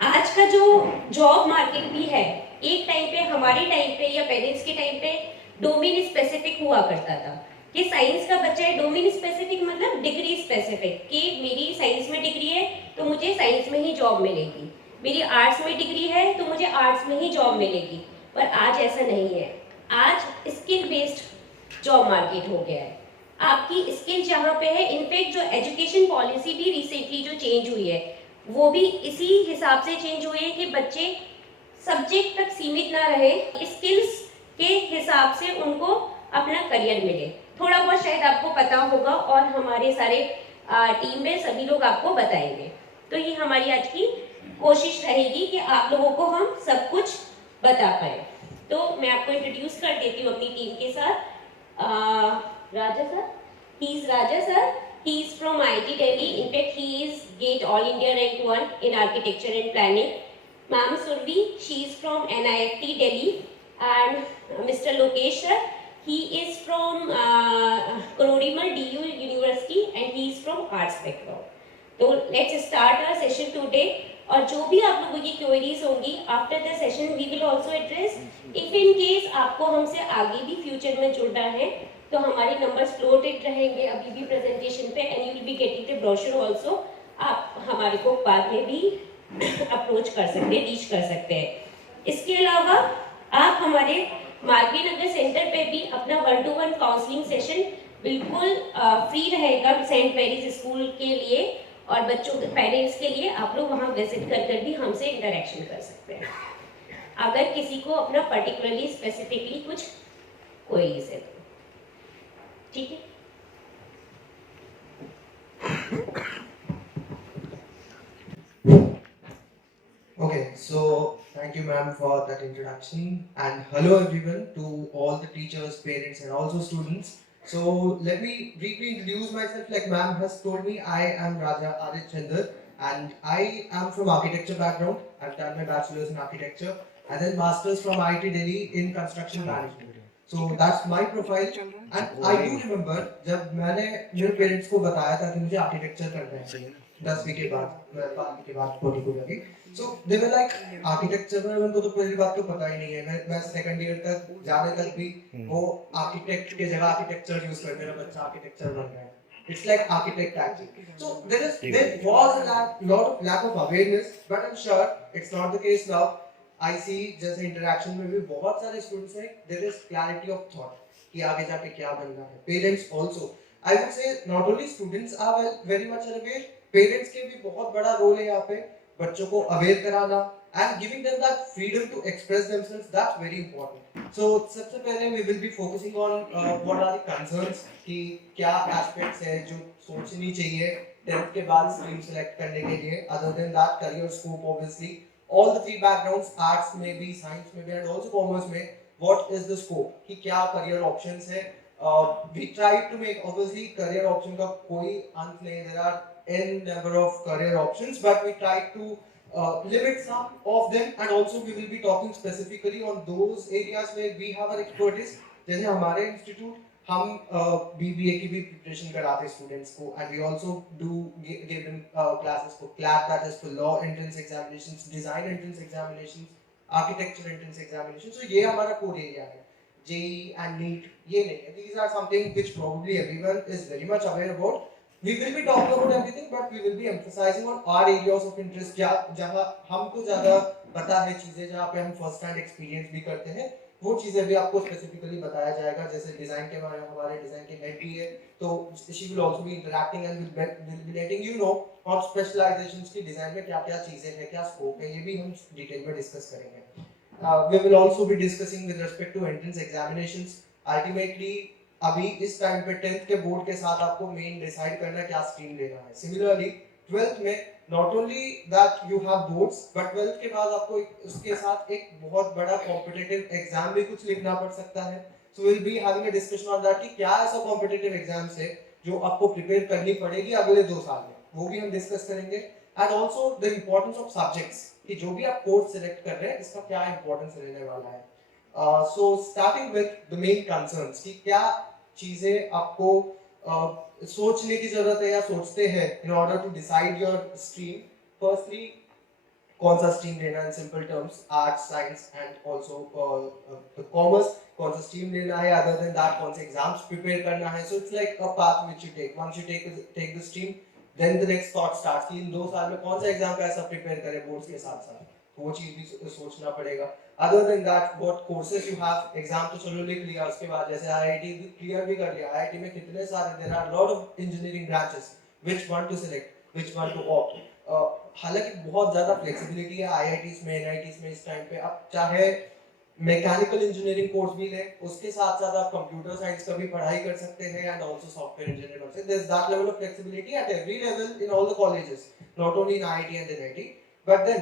आज का जो जॉब मार्केट भी है, एक टाइम पे हमारे टाइम पे या पेरेंट्स के टाइम पे डोमेन स्पेसिफिक हुआ करता था कि साइंस का बच्चा है, डोमेन स्पेसिफिक मतलब डिग्री स्पेसिफिक कि मेरी साइंस में डिग्री है तो मुझे साइंस में ही जॉब मिलेगी, मेरी आर्ट्स में डिग्री है तो मुझे आर्ट्स में ही जॉब मिलेगी। पर आज ऐसा नहीं है, आज स्किल बेस्ड जॉब मार्केट हो गया है। आपकी स्किल जहाँ पे है, इनफैक्ट जो एजुकेशन पॉलिसी भी रिसेंटली जो चेंज हुई है वो भी इसी हिसाब से चेंज हुई है कि बच्चे सब्जेक्ट तक सीमित ना रहे, स्किल्स के हिसाब से उनको अपना करियर मिले। थोड़ा बहुत शायद आपको पता होगा और हमारे सारे टीम में सभी लोग आपको बताएंगे। तो ये हमारी आज की कोशिश रहेगी कि आप लोगों को हम सब कुछ बता पाए। तो मैं आपको इंट्रोड्यूस कर देती हूँ अपनी टीम के साथ। Raja sir, he is Raja sir. He is from IIT Delhi. In fact, he is GATE All India Rank 1 in Architecture and Planning. Ma'am Survi, she is from NIFT Delhi. And Mr. Lokesh sir, he is from Korodimal DU University and he is from arts background. तो let's start our session today. और जो भी आप लोगों की queries होंगी after the session we will also address. If in case आपको हमसे आगे भी फ्यूचर में जुड़ना है तो हमारे नंबर्स फ्लोटेड रहेंगे अभी भी प्रेजेंटेशन पे and you will be getting the brochure also. आप हमारे को बाद में भी अप्रोच कर सकते हैं, रीच कर सकते हैं। इसके अलावा आप हमारे मालवीय नगर सेंटर पे भी अपना 1-to-1 काउंसलिंग सेशन बिल्कुल फ्री रहेगा सेंट मैरीज स्कूल के लिए और बच्चों के पेरेंट्स के लिए। आप लोग वहाँ विजिट कर भी हमसे इंटरेक्शन कर सकते हैं अगर किसी को अपना पर्टिकुलरली स्पेसिफिकली कुछ क्वेरीज है तो। ठीक है। Okay, so thank you ma'am for that introduction and hello everyone to all the teachers, parents and also students. So let me briefly introduce myself. Like ma'am has told me, I am Raja Adit Chandar and I am from architecture background. I've done my bachelor's in architecture and then masters from IIT Delhi in construction management. So that's my profile and I do remember जब मैंने मेरे parents को बताया था कि मुझे architecture करना है 10वीं के बाद 12वीं के बाद particularly. So they were like architecture में उनको तो पहली बात तो पता ही नहीं है। मैं सेकंड ईयर तक जाने तक भी वो आर्किटेक्ट के जगह आर्किटेक्चर यूज करते हैं, बच्चा आर्किटेक्चर बन गया है। It's like architect actually. So there was a lot of lack of awareness, but I'm sure it's not the case now. I see जैसे इंटरेक्शन में भी बहुत सारे स्टूडेंट्स हैं, there is clarity of thought कि आगे जाके क्या बनना है। Parents also, I would say not only students are very much aware, parents के भी बहुत बड़ा रोल है यहाँ पे बच्चों को अवेयर कराना and giving them that freedom to express themselves. That's very important. So सबसे पहले we will be focusing on what are the concerns कि क्या aspects है जो सोचनी चाहिए 10th के बाद stream select करने के लिए। Other than that, career scope obviously. All the three backgrounds, arts में भी, science में भी and also commerce में, what is the scope कि क्या career options है। We try to make obviously career option का कोई अंत नहीं, there are n number of career options, but we try to limit some of them and also we will be talking specifically on those areas where we have our expertise. जैसे हमारे institute हम BBA की भी preparation कराते students को and we also do give them classes for CLAT, that is for law entrance examinations, design entrance examinations, architecture entrance examinations. So ये हमारा core area है। JEE and NEET ये नहीं है। These are something which probably everyone is very much aware about. We will be talking about everything, but we will be emphasizing on our areas of interest जहाँ हमको ज़्यादा पता है चीजें, जहाँ पे हम फर्स्ट हैंड एक्सपीरियंस भी करते हैं, वो चीजें भी आपको स्पेसिफिकली बताया जाएगा। जैसे डिजाइन के बारे में हमारे डिजाइन के हेड भी है, तो she will also be interacting and will be letting you know on specializations की डिजाइन में क्या क्या चीजें हैं, क्या स्कोप है, ये भी हम डिटेल में डिस्कस करेंगे। We will also be discussing with respect to entrance examinations. Ultimately अभी इस टाइम पे 10th के बोर्ड के साथ आपको मेन डिसाइड करना क्या स्ट्रीम लेना है। सिमिलरली 12th में not only that you have boards, but 12th के बाद आपको उसके साथ एक बहुत बड़ा कॉम्पिटिटिव एग्जाम भी कुछ लिखना पड़ सकता है। So will be having a discussion on that कि क्या ऐसा कॉम्पिटिटिव एग्जाम्स है जो आपको प्रिपेयर करनी पड़ेगी अगले 2 साल में, वो भी हम डिस्कस करेंगे। And also the importance of subjects कि जो भी आप कोर्स सिलेक्ट कर रहे हैं इसका क्या इंपॉर्टेंस रहने वाला है। So starting with the main concerns कि क्या चीजें आपको सोचने की जरूरत है या सोचते हैं in order to decide your stream. Firstly, कौन सा स्ट्रीम लेना in simple terms, arts, science and also commerce, कौन सा स्ट्रीम लेना है, अदर देन दैट कौन से एग्जाम्स प्रिपेयर करना है. So it's like a path which you take. Once you take the stream, then the next thought starts कि in 2 साल में कौन सा एग्जाम कैसा प्रिपेयर करें बोर्ड्स के साथ साथ, तो वो चीज भी सोचना पड़ेगा. Other than that what courses you have, exam तो चलो लिख लिया, उसके बाद जैसे आईआईटी क्लियर भी कर लिया, आईआईटी में कितने सारे there are lot of engineering branches, which one to select, which one to opt. हालांकि बहुत ज्यादा फ्लेक्सिबिलिटी है आईआईटीज में, एनआईटीज में इस टाइम पे. आप चाहे मैकेनिकल इंजीनियरिंग कोर्स भी लें, उसके साथ साथ आप कंप्यूटर साइंस का भी पढ़ाई कर सकते हैं एंड आल्सो सॉफ्टवेयर इंजीनियर बन सकते हैं. There is that level of flexibility at every level in all the colleges, not only in IIT and NIT. But then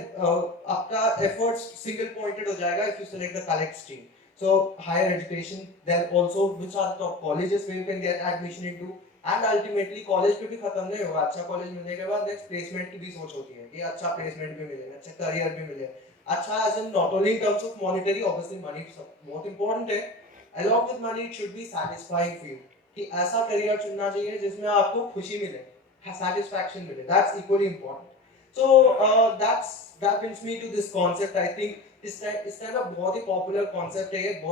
आपका एफर्ट्स सिंगल पॉइंटेड हो जाएगा if you select the correct stream. So higher education, then also which are the top colleges where you can get admission into, and ultimately college पे भी खत्म नहीं होगा. अच्छा college मिलने के बाद नेक्स्ट प्लेसमेंट की भी सोच होती है कि अच्छा प्लेसमेंट भी मिले, अच्छा करियर भी मिले, अच्छा as in not only in terms of monetary, obviously money बहुत इंपॉर्टेंट है, along with money it should be satisfying for you, कि ऐसा करियर चुनना चाहिए जिसमें आपको खुशी मिले, satisfaction मिले. That's equally important. So that brings me to this concept. I think इस टाइम में बहुत ही पॉपुलर कॉन्सेप्ट है, एक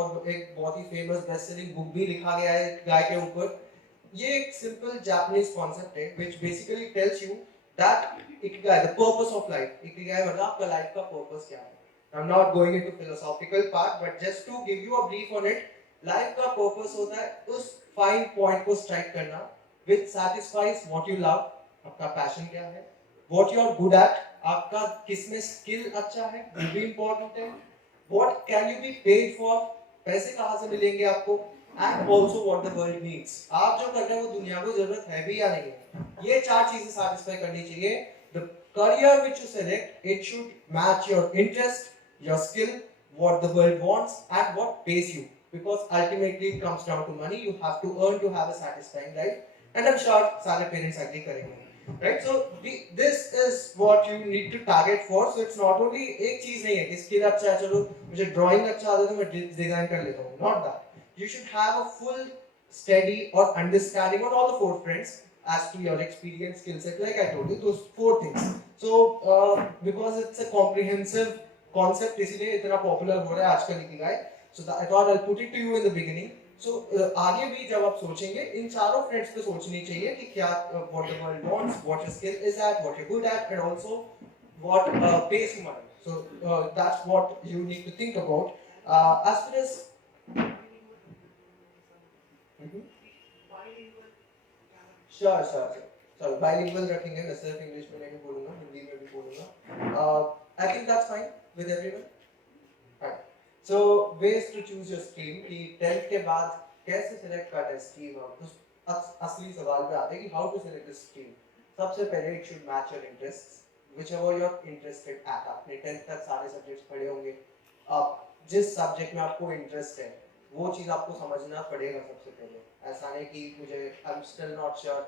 बहुत ही फेमस बेस्ट सेलिंग बुक भी लिखा गया है गाय के ऊपर. ये एक सिंपल जापानीज कॉन्सेप्ट है which basically tells you that ikigai, the purpose of life. Ikigai मतलब आपका लाइफ का पर्पस क्या है. I am not going into philosophical part, but just to give you a brief on it. Life का purpose होता है उस fine point को स्ट्राइक करना which satisfies what you love. आपका पैशन क्या है, what you are good at, आपका किसमें स्किल अच्छा है, वो भी इंपॉर्टेंट है. What can you be paid for, पैसे कहाँ से मिलेंगे आपको, and also what the world needs, आप जो कर रहे हैं वो दुनिया को जरूरत है भी या नहीं है. ये 4 चीजें सैटिस्फाई करनी चाहिए. The career which you select, it should match your interest, your skill, what the world wants and what pays you, because ultimately it comes down to money. You have to earn to have a satisfying life, and I'm sure सारे parents agree करेंगे. Right, so this is what you need to target for. So it's not only एक चीज नहीं है कि skill अच्छा है, चलो मुझे ड्राइंग अच्छा आता है तो मैं डिजाइन कर लेता हूँ. Not that. You should have a full steady or understanding on all the 4 fronts as to your experience, skill set, like I told you, those 4 things. So because it's a comprehensive concept, इसीलिए इतना popular हो रहा है आजकल Ikigai. So I thought I'll put it to you in the beginning. So आगे भी जब आप सोचेंगे इन चारों फ्रेंड्स पे सोचनी चाहिए कि क्या what the world wants, what your skill is at, what you're good at, and also what pays you money. So that's what you need to think about. As far as sure, bilingual रखेंगे, मैं सिर्फ English में नहीं बोलूँगा, हिंदी में भी बोलूँगा. I think that's fine with everyone. Right. So ways to choose your stream, कि 10th के बाद कैसे select करना है stream. तो असली सवाल पे आते हैं कि how to select a stream. सबसे पहले it should match your interests, whichever you're interested at. आपने 10th तक सारे subjects पढ़े होंगे, अब जिस subject में आपको interest है वो चीज़ आपको समझना पड़ेगा सबसे पहले. ऐसा नहीं कि मुझे I'm still not sure.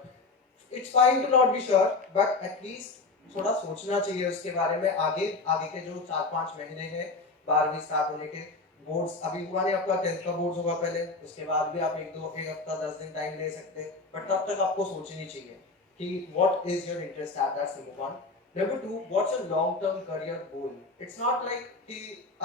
It's fine to not be sure, but at least थोड़ा सोचना चाहिए उसके बारे में. आगे के जो 4-5 महीने हैं 12वीं स्टार्ट होने के, बोर्ड्स अभी हुआ नहीं, आपका 10th का बोर्ड्स होगा पहले, उसके बाद भी आप एक हफ्ता 10 दिन टाइम ले सकते हैं. बट तब तक आपको सोचनी चाहिए कि what is your interest eight, that's number 1. Number 2, what's your long term career goal. It's not like कि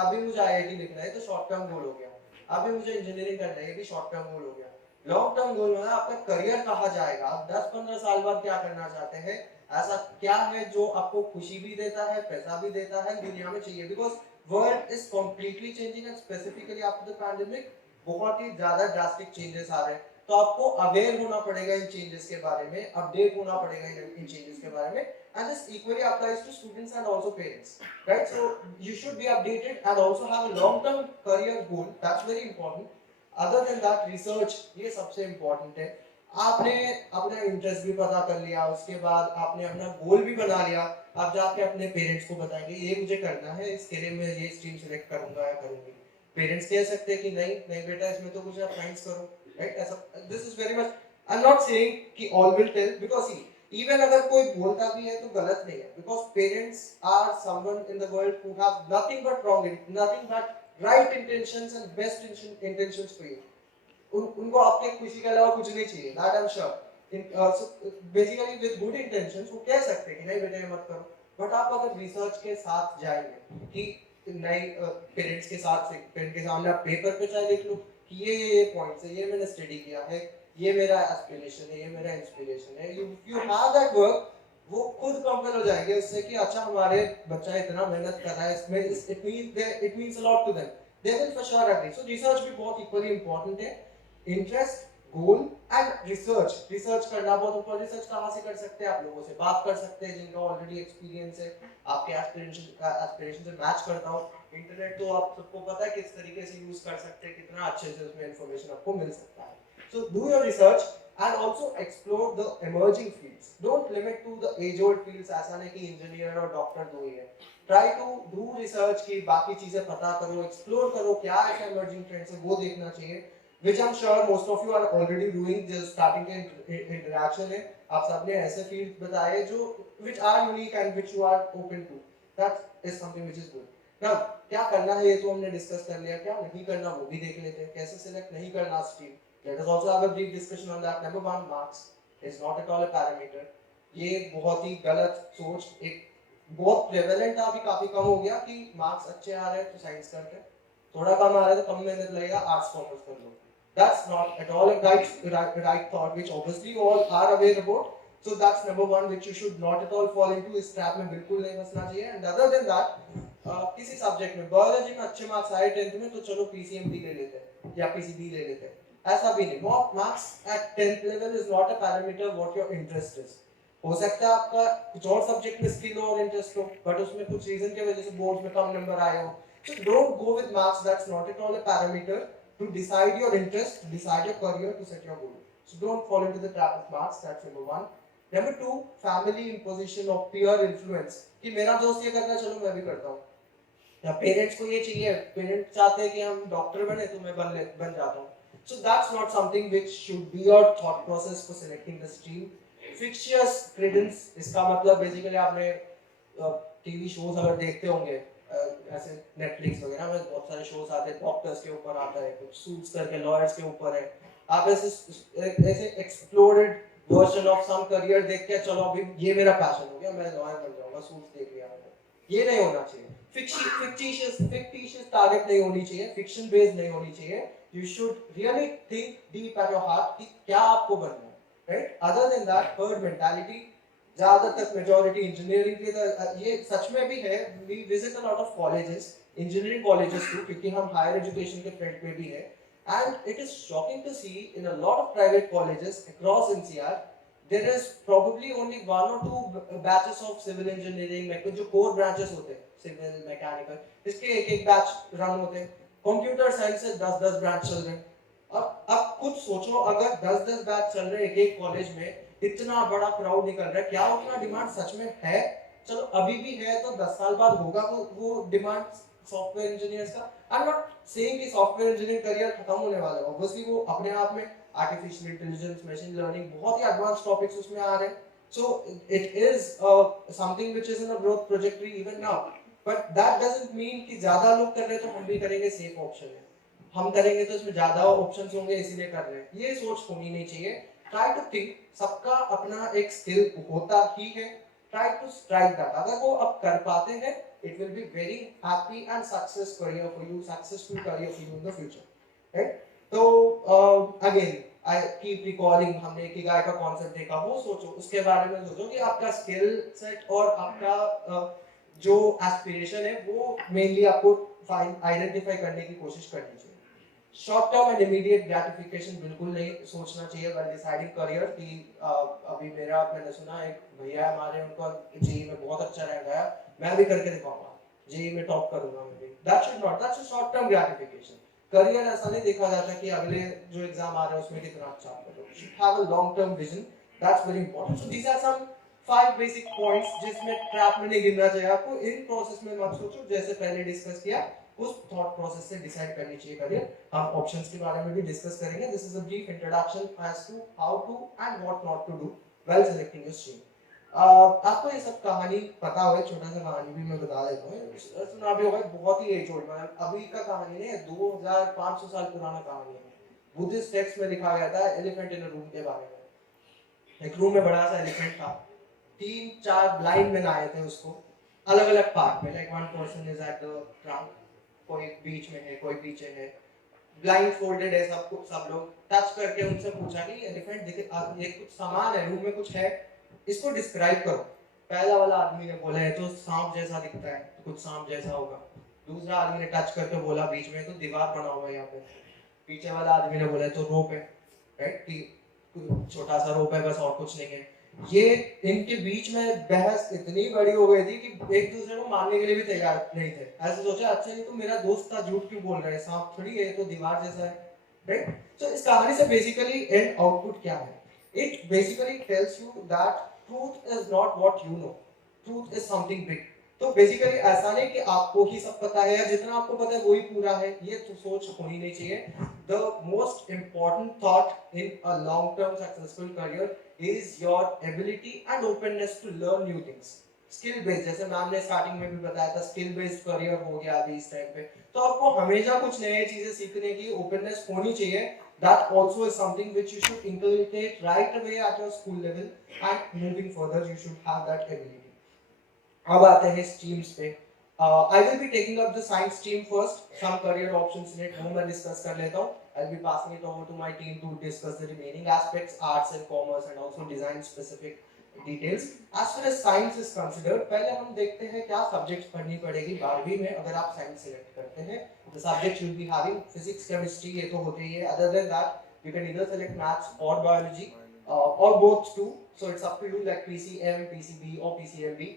अभी मुझे आईआईटी लिखना है तो शॉर्ट टर्म गोल हो गया, अभी मुझे इंजीनियरिंग करना है ये भी शॉर्ट टर्म गोल हो गया. लॉन्ग टर्म गोल में आपका करियर कहाँ जाएगा, आप 10-15 साल बाद क्या करना चाहते हैं, ऐसा क्या है जो आपको खुशी भी देता है, पैसा भी देता है, दुनिया में चाहिए. Because world is completely changing and specifically after the pandemic बहुत ही ज्यादा ड्रास्टिक चेंजेस आ रहे हैं. तो आपको अवेयर होना पड़ेगा इन चेंजेस के बारे में, अपडेट होना पड़ेगा इन चेंजेस के बारे में. And this equally applies to students and also parents. Right, so you should be updated and also have a long term career goal. That's very important. Other than that research, ये सबसे important है. आपने अपना interest भी पता कर लिया, उसके बाद आपने अपना गोल भी बना लिया, आप जाके अपने पेरेंट्स को बताएंगे ये मुझे करना है, इसके लिए मैं ये स्ट्रीम सिलेक्ट करूंगा या करूंगी. पेरेंट्स कह सकते हैं कि नहीं नहीं बेटा इसमें तो कुछ आप साइंस करो. राइट, ऐसा this is very much, I am not saying कि all will tell, because see even अगर कोई बोलता भी है तो गलत नहीं है, because parents are someone in the world who have nothing but nothing but right intentions and best intentions for you. उनको आपके खुशी के अलावा कुछ नहीं चाहिए, that I am sure. Basically with good intentions वो कह सकते हैं कि नहीं बेटा ये मत करो, बट आप अगर रिसर्च के साथ जाएंगे कि नए पेरेंट्स के साथ पेरेंट के सामने आप पेपर पे चाहे लिख लो कि ये पॉइंट्स है, ये मैंने स्टडी किया है, ये मेरा एस्पिरेशन है, ये मेरा इंस्पिरेशन है, यू हैव दैट वर्क, वो खुद कंपेल हो जाएंगे उससे कि अच्छा हमारे बच्चा इतना मेहनत कर रहा है इसमें, it means a lot to them, they will for sure agree. So research भी बहुत इक्वली इंपॉर्टेंट है। Interest, goal and research, research करना बहुत ऊपर। रिसर्च कहाँ से कर सकते हैं? आप लोगों से बात कर सकते हैं जिनका ऑलरेडी एक्सपीरियंस है, आपके एस्पिरेशन से मैच करता हो। इंटरनेट तो आप सबको पता है किस तरीके से यूज कर सकते हैं, कितना अच्छे से उसमें इंफॉर्मेशन आपको मिल सकता है। So do your research and also explore the emerging fields. Don't limit to the age-old fields. ऐसा नहीं कि इंजीनियर और डॉक्टर दो ही है। Try to do research की बाकी चीजें पता करो, explore करो क्या ऐसा emerging trends है वो देखना चाहिए, which I'm sure most of you are already doing. Just starting के interaction है, आप सबने ऐसे fields बताए जो which are unique and which you are open to. That is something which is good. Now क्या करना है ये तो हमने डिस्कस कर लिया, क्या नहीं करना वो भी देख लेते हैं, कैसे सिलेक्ट नहीं करना stream. Let us also have a brief discussion on that. Number one, marks is not at all a parameter. ये बहुत ही गलत सोच, एक बहुत प्रेवलेंट अभी काफी कम हो गया कि मार्क्स अच्छे आ रहे हैं तो साइंस करते हैं, थोड़ा कम आ रहा है तो कम मेहनत लगेगा आर्ट्स कॉमर्स कर लो। That's not at all a right thought, which obviously you all are aware about. So that's number one, which you should not at all fall into. इस trap में बिल्कुल नहीं फंसना चाहिए। And other than that, किसी subject में biology में अच्छे मार्क्स आए 10th में तो चलो PCMB ले लेते हैं या PCB ले लेते हैं, ऐसा भी नहीं। Marks at 10th level is not a parameter what your interest is. हो सकता है आपका कुछ और सब्जेक्ट में स्किल और इंटरेस्ट हो, बट उसमें कुछ रीजन की वजह से बोर्ड में कम नंबर आए हो। So don't go with marks, that's not at all a parameter to decide your interest, to decide your career, to set your goal. So don't fall into the trap of marks, that's number 1। Number 2, family imposition और peer influence, कि मेरा दोस्त ये करता है चलो मैं भी करता हूँ, या पेरेंट्स को ये चाहिए, पेरेंट्स चाहते हैं कि हम डॉक्टर बने तो मैं बन जाता हूँ। So that's not something which should be your thought process for selecting the stream. Fictitious credence, इसका मतलब बेसिकली आपने टीवी शोज अगर देखते होंगे, ऐसे नेटफ्लिक्स वगैरह में बहुत सारे शोज आते हैं, डॉक्टर्स के ऊपर आता है, कुछ सूट्स करके लॉयर्स के ऊपर है, आप ऐसे explored version of some career देख के चलो अभी ये मेरा पैशन हो गया मैं लॉयर बन जाऊंगा, सूट्स देख लिया मैंने, ये नहीं होना चाहिए। fictitious टारगेट नहीं होनी चाहिए, फिक्शन बेस्ड नहीं होनी चाहिए। You should really think deep at your heart कि क्या आपको बनना है, right? Other than that, herd mentality, ज़्यादातर majority engineering के ये सच में भी है। We visit a lot of colleges, engineering colleges too, क्योंकि हम higher education के front में भी है, and it is shocking to see in a lot of private colleges across NCR, there is probably only 1 or 2 batches of civil engineering, like जो core branches होते हैं, civil, mechanical, इसके एक batch run होते हैं। कंप्यूटर साइंस से 10-10 branch चल रहे हैं। अब खुद सोचो अगर 10-10 बैच चल रहे हैं एक कॉलेज में, इतना बड़ा क्राउड निकल रहा है, क्या उतना डिमांड सच में है? चलो अभी भी है तो 10 साल बाद होगा वो डिमांड सॉफ्टवेयर इंजीनियर्स का। आई एम नॉट सेइंग कि सॉफ्टवेयर इंजीनियरिंग करियर खत्म होने वाला है, ऑब्वियसली वो अपने आप में आर्टिफिशियल इंटेलिजेंस, मशीन लर्निंग, बहुत ही एडवांस टॉपिक्स उसमें आ रहे हैं। So it is something which is in a growth trajectory even now, but that doesn't mean कि ज्यादा लोग कर रहे हैं तो हम भी करेंगे, सेफ ऑप्शन है, हम करेंगे तो इसमें ज्यादा ऑप्शंस होंगे इसीलिए कर रहे हैं, ये सोच होनी नहीं चाहिए। ट्राई टू थिंक, सबका अपना एक स्किल होता ही है, ट्राई टू स्ट्राइक दैट, अगर वो अब कर पाते हैं it will be very happy and successful career for you in the future, right? So again I keep recalling, हमने इकिगाई का कॉन्सेप्ट देखा, वो सोचो उसके बारे में, सोचो कि आपका स्किल सेट और आपका जो एस्पिरेशन है वो मेनली आपको आइडेंटिफाई करने की कोशिश करनी चाहिए। Short term and immediate gratification बिल्कुल नहीं सोचना चाहिए व्हेन डिसाइडिंग करियर कि अभी मैंने सुना एक भैया हमारे, उनका जेईई में बहुत अच्छा रैंक आया, मैं भी करके दिखाऊंगा, जेईई में टॉप करूंगा मैं भी। That's a short term gratification. Career ऐसा नहीं देखा जाता कि अगले जो एग्जाम आ रहा है उसमें कितना अच्छा आप करो, you should have a long term vision, that's very important. So these are some 5 basic points जिसमें ट्रैप में नहीं गिरना चाहिए आपको। इन प्रोसेस में मत सोचो, जैसे पहले डिस्कस किया उस थॉट प्रोसेस से डिसाइड करनी चाहिए करियर। हम ऑप्शंस के बारे में भी डिस्कस करेंगे। This is a brief introduction as to how to and what not to do while selecting your stream. आपको ये सब कहानी पता हो, छोटा सा कहानी भी मैं बता देता हूँ, सुना भी होगा, बहुत ही एज ओल्ड, मतलब अभी का कहानी नहीं है, 2500 साल पुराना कहानी है। बुद्धिस्ट टेक्स्ट में लिखा गया था एलिफेंट इन अ रूम के बारे में। एक रूम में बड़ा सा एलिफेंट था, 3-4 ब्लाइंड मैन आए थे उसको अलग अलग पार्ट में, like one person is at the trunk, कोई बीच में है, कोई पीछे है, ब्लाइंड फोल्डेड है, सब लोग टच करके उनसे पूछा कि एलिफेंट दिखे, ये कुछ सामान है, रूम में कुछ है, इसको डिस्क्राइब करो। पहला वाला आदमी ने बोला है तो सांप जैसा दिखता है, तो कुछ सांप जैसा होगा। दूसरा आदमी ने टच करके बोला बीच में तो दीवार बना हुआ है यहाँ पे। पीछे वाला आदमी ने बोला तो रोप है, राइट, छोटा सा रोप है बस, और कुछ नहीं है। ये इनके बीच में बहस इतनी बड़ी हो गई थी कि एक दूसरे को मारने के लिए भी तैयार नहीं थे। ऐसे सोचा अच्छा ये तो मेरा दोस्त था, झूठ क्यों बोल रहा है, सांप थोड़ी है, तो दीवार जैसा है, राइट। सो इस कहानी से बेसिकली एंड आउटपुट क्या है? It basically tells you that truth is not what you know, truth is something big. तो बेसिकली ऐसा नहीं कि आपको ही सब पता है या जितना आपको पता है वही पूरा है, ये तो सोच होनी नहीं चाहिए। The most important thought in a long-term successful career is your ability and openness to learn new things. Skill based, जैसे मैम ने स्टार्टिंग में भी बताया था, स्किल बेस्ड करियर हो गया अभी इस टाइम पे, तो आपको हमेशा कुछ नई चीजें सीखने की ओपननेस होनी चाहिए। That also is something which you should inculcate right away at your school level, and moving further you should have that ability. अब आते हैं स्ट्रीम्स पे। I will be taking up the science stream first. Some career options in it वो मैं discuss कर लेता हूँ. I'll be passing it over to my team to discuss the remaining aspects, arts and commerce, and also design specific details. As far as science is considered, पहले हम देखते हैं क्या subjects पढ़नी पड़ेगी 12वीं में अगर आप science select करते हैं। The subjects you'll be having physics, chemistry ये तो होते ही है. Other than that, you can either select maths or biology, or both too. So it's up to you, like PCM, PCB, or PCMB.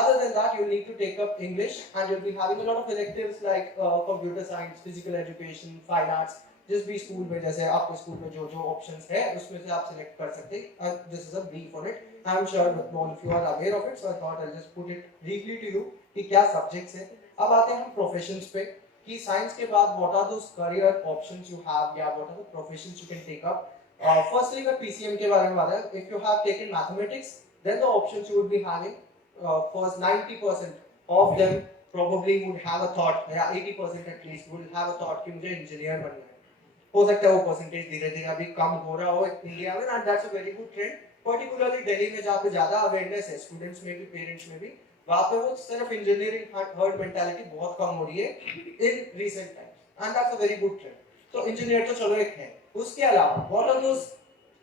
Other than that, you'll need to take up English, and you'll be having a lot of electives like computer science, physical education, fine arts. जिस भी school में, जैसे आपके school में जो जो options है उसमें से आप सिलेक्ट कर सकते हैं। This is a brief on it. I am sure all of you are aware of it, so I thought I just put it briefly to you कि क्या सब्जेक्ट्स है। अब आते हैं हम प्रोफेशंस पे कि साइंस के बाद what are those career options you have, या what are the professions you can take up. Firstly मैं पीसीएम के बारे में बात है। If you have taken mathematics, then the options you would be having, first 90% of them probably would have a thought, या 80% at least would have a thought कि मुझे engineer बनना है। हो सकता है वो परसेंटेज धीरे धीरे अभी कम हो रहा हो इंडिया में, and that's a very good trend. Particularly Delhi में जहाँ पे ज्यादा अवेयरनेस है स्टूडेंट्स में भी, पेरेंट्स में भी, वहाँ पे वो सिर्फ इंजीनियरिंग हर्ड मेंटालिटी बहुत कम हो रही है in recent times, and that's a very good trend. तो इंजीनियर तो चलो एक है, उसके अलावा what are those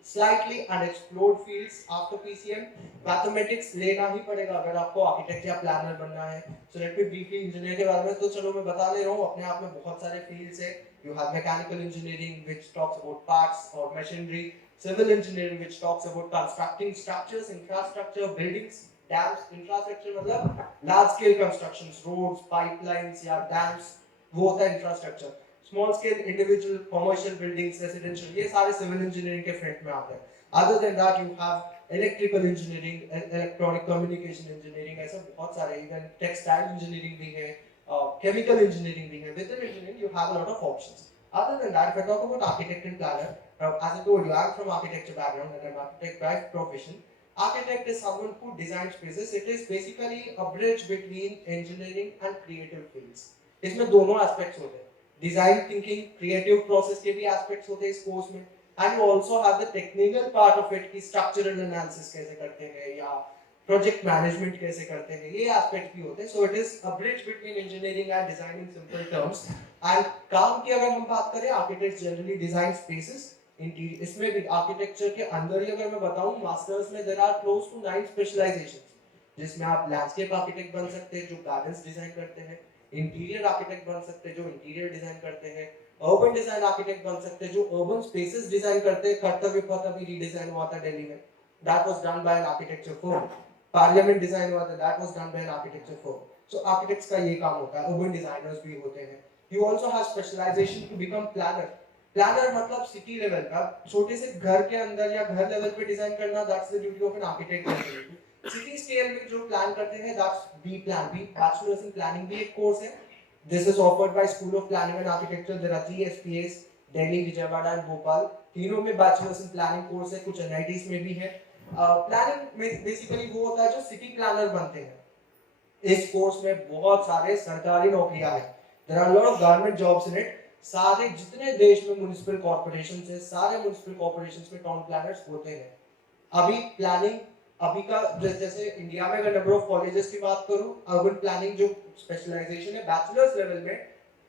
slightly unexplored fields after PCM? Mathematics लेना ही पड़ेगा अगर आपको आर्किटेक्ट या प्लानर बनना है। So let me briefly engineer के बारे में तो चलो मैं बता दे रहा हूँ, अपने आप में बहुत सारे फील्ड्स है। You have mechanical engineering which talks about parts और machinery, civil engineering which talks about constructing structures, infrastructure, buildings, dams. Infrastructure मतलब large scale constructions, roads, pipelines या डैम्स, वो होता है infrastructure. Small scale individual commercial buildings, residential, ये सारे civil engineering के front में आते हैं। Other than that you have electrical engineering, electronic communication engineering, ऐसे बहुत सारे, इवन टेक्सटाइल इंजीनियरिंग भी है, chemical engineering भी है। Within engineering you have a lot of options. Other than that, if I talk about architect and planner, as I told you, I'm from architecture background and I'm architect by profession. Architect is someone who designs spaces. It is basically a bridge between engineering and creative fields. इसमें दोनों aspects होते हैं। Design thinking, creative process के भी aspects होते हैं इस course में, and you also have the technical part of it कि structural analysis कैसे करते हैं या प्रोजेक्ट मैनेजमेंट कैसे करते हैं, ये एस्पेक्ट भी होते हैं। So it is a bridge between engineering and design in simple terms. And काम की अगर हम बात करें, architects generally design spaces, interior, इसमें भी आर्किटेक्चर के अंदर ही अगर मैं बताऊं, मास्टर्स में there are close to 9 specialisations, जिसमें आप लैंडस्केप आर्किटेक्ट बन सकते हैं जो गार्डन्स डिजाइन करते हैं, इंटीरियर आर्किटेक्ट बन सकते हैं जो इंटीरियर डिजाइन करते हैं, अर्बन डिजाइन आर्किटेक्ट बन सकते हैं जो अर्बन स्पेसेस डिजाइन करते हैं। कर्तव्य पथ अभी रीडिजाइन हुआ था दिल्ली में, that was done by an architecture firm. Parliament design हुआ था, that was done by an architecture firm. So architects का ये काम होता है। अर्बन डिजाइनर्स भी होते हैं। You also have specialisation to become planner. Planner मतलब सिटी लेवल का, छोटे से घर के अंदर या घर लेवल पे डिजाइन करना, that's the duty of an architect. City scale में जो प्लान करते हैं, that's B plan, B bachelors in planning भी एक कोर्स है। This is offered by School of Planning and Architecture. There are 3 SPAs, Delhi, Vijayawada and Bhopal. तीनों में बैचलर्स इन प्लानिंग कोर्स है, कुछ NITs में भी है। प्लानिंग में बेसिकली वो होता है जो सिटी प्लानर बनते हैं। इस कोर्स में बहुत सारे सरकारी नौकरियां हैं। There are lot of government jobs in it. सारे जितने देश में म्युनिसिपल कॉर्पोरेशंस है, सारे म्युनिसिपल कॉर्पोरेशंस में टाउन प्लानर्स होते हैं। अभी प्लानिंग अभी का जैसे इंडिया में अगर नंबर ऑफ कॉलेजेस की बात करूं, अर्बन प्लानिंग जो स्पेशलाइजेशन है बैचलर्स लेवल में,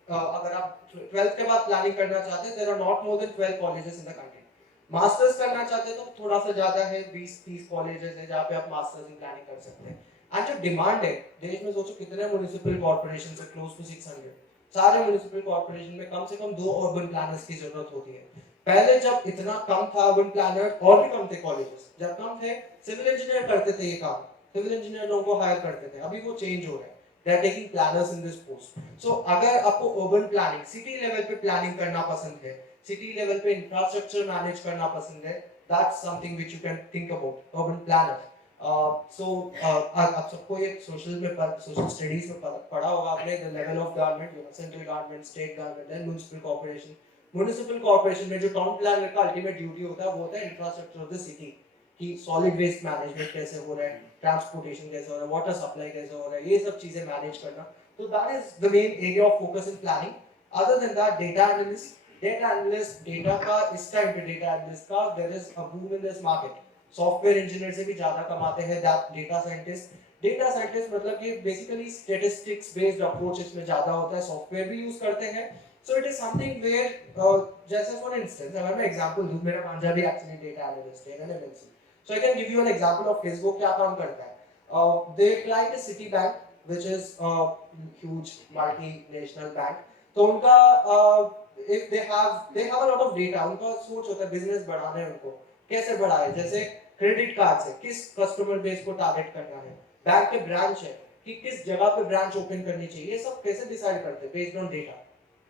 अगर आप 12th के बाद प्लानिंग करना चाहते हैं, there are not more than 12 colleges in the country. Masters करना चाहते हैं तो थोड़ा सा ज्यादा है, 20-30 कॉलेजेस है जहाँ पे आप मास्टर्स इन प्लानिंग कर सकते हैं। एंड जो डिमांड है देश में, सोचो कितने म्युनिसिपल कॉर्पोरेशन है, क्लोज टू 600। सारे म्युनिसिपल कॉर्पोरेशन में कम से कम 2 अर्बन प्लानर्स की जरूरत होती है। पहले जब इतना कम था अर्बन प्लानर, और भी कम थे कॉलेजेस, जब कम थे सिविल इंजीनियर करते थे ये काम, सिविल इंजीनियर लोगों को हायर करते थे। अभी वो चेंज हो रहा है, they are taking planners in this post. So अगर आपको अर्बन प्लानिंग, सिटी लेवल पे प्लानिंग करना पसंद है, सिटी लेवल पे इंफ्रास्ट्रक्चर मैनेज करना पसंद है, that's something which you can think about, urban planner. आप सबको ये सोशल स्टडीज में पढ़ा होगा आपने, the level of government, central government, state government and municipal corporation. Municipal corporation में जो टाउन प्लानर का अल्टीमेट ड्यूटी होता है वो होता है इंफ्रास्ट्रक्चर ऑफ द सिटी, कि सॉलिड वेस्ट मैनेजमेंट कैसे हो रहा है, ट्रांसपोर्टेशन कैसे हो रहा है, वाटर सप्लाई कैसे हो रहा है, ये सब चीजें मैनेज करना। तो that is the main area of focus in planning. Other than that, data analyst, data का इस टाइम पे डेटा एनालिस्ट का there is a boom in this market. Software engineer से भी ज्यादा कमाते हैं डेटा साइंटिस्ट। डेटा साइंटिस्ट मतलब कि बेसिकली स्टैटिस्टिक्स बेस्ड अप्रोच इसमें ज्यादा होता है, सॉफ्टवेयर भी यूज करते हैं। So it is something where, जैसे फॉर इंस्टेंस अगर मैं एग्जांपल दूं, मेरा भांजा भी एक्चुअली डेटा एनालिस्ट है मैंने MNC, so I can give you an example of his. वो क्या काम करता है, the client is Citibank which is huge multinational bank. तो उनका if they have a lot of data, उनका सोच होता है बिजनेस बढ़ाना है, उनको कैसे बढ़ाए, जैसे क्रेडिट कार्ड से किस कस्टमर बेस को टारगेट करना है, बैंक के ब्रांच है कि किस जगह पे ब्रांच ओपन करनी चाहिए, ये सब कैसे डिसाइड करते हैं based on data.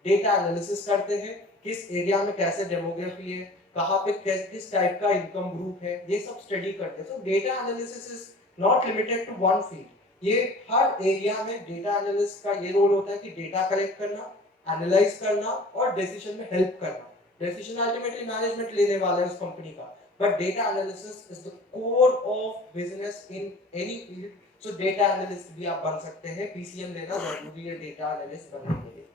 Data analysis करते हैं, किस एरिया में कैसे डेमोग्राफी है, कहाँ पे किस टाइप का इनकम ग्रुप है, ये सब स्टडी करते हैं। So data analysis is not limited to one field. ये हर एरिया में डेटा एनालिस्ट का ये रोल होता है कि डेटा कलेक्ट करना, एनालाइज करना और डिसीजन में हेल्प करना। डिसीजन अल्टीमेटली मैनेजमेंट लेने वाला है उस कंपनी का, but data analysis is the core of business in any field. So data analyst भी आप बन सकते हैं, PCM लेना जरूरी है data analyst बनने के लिए।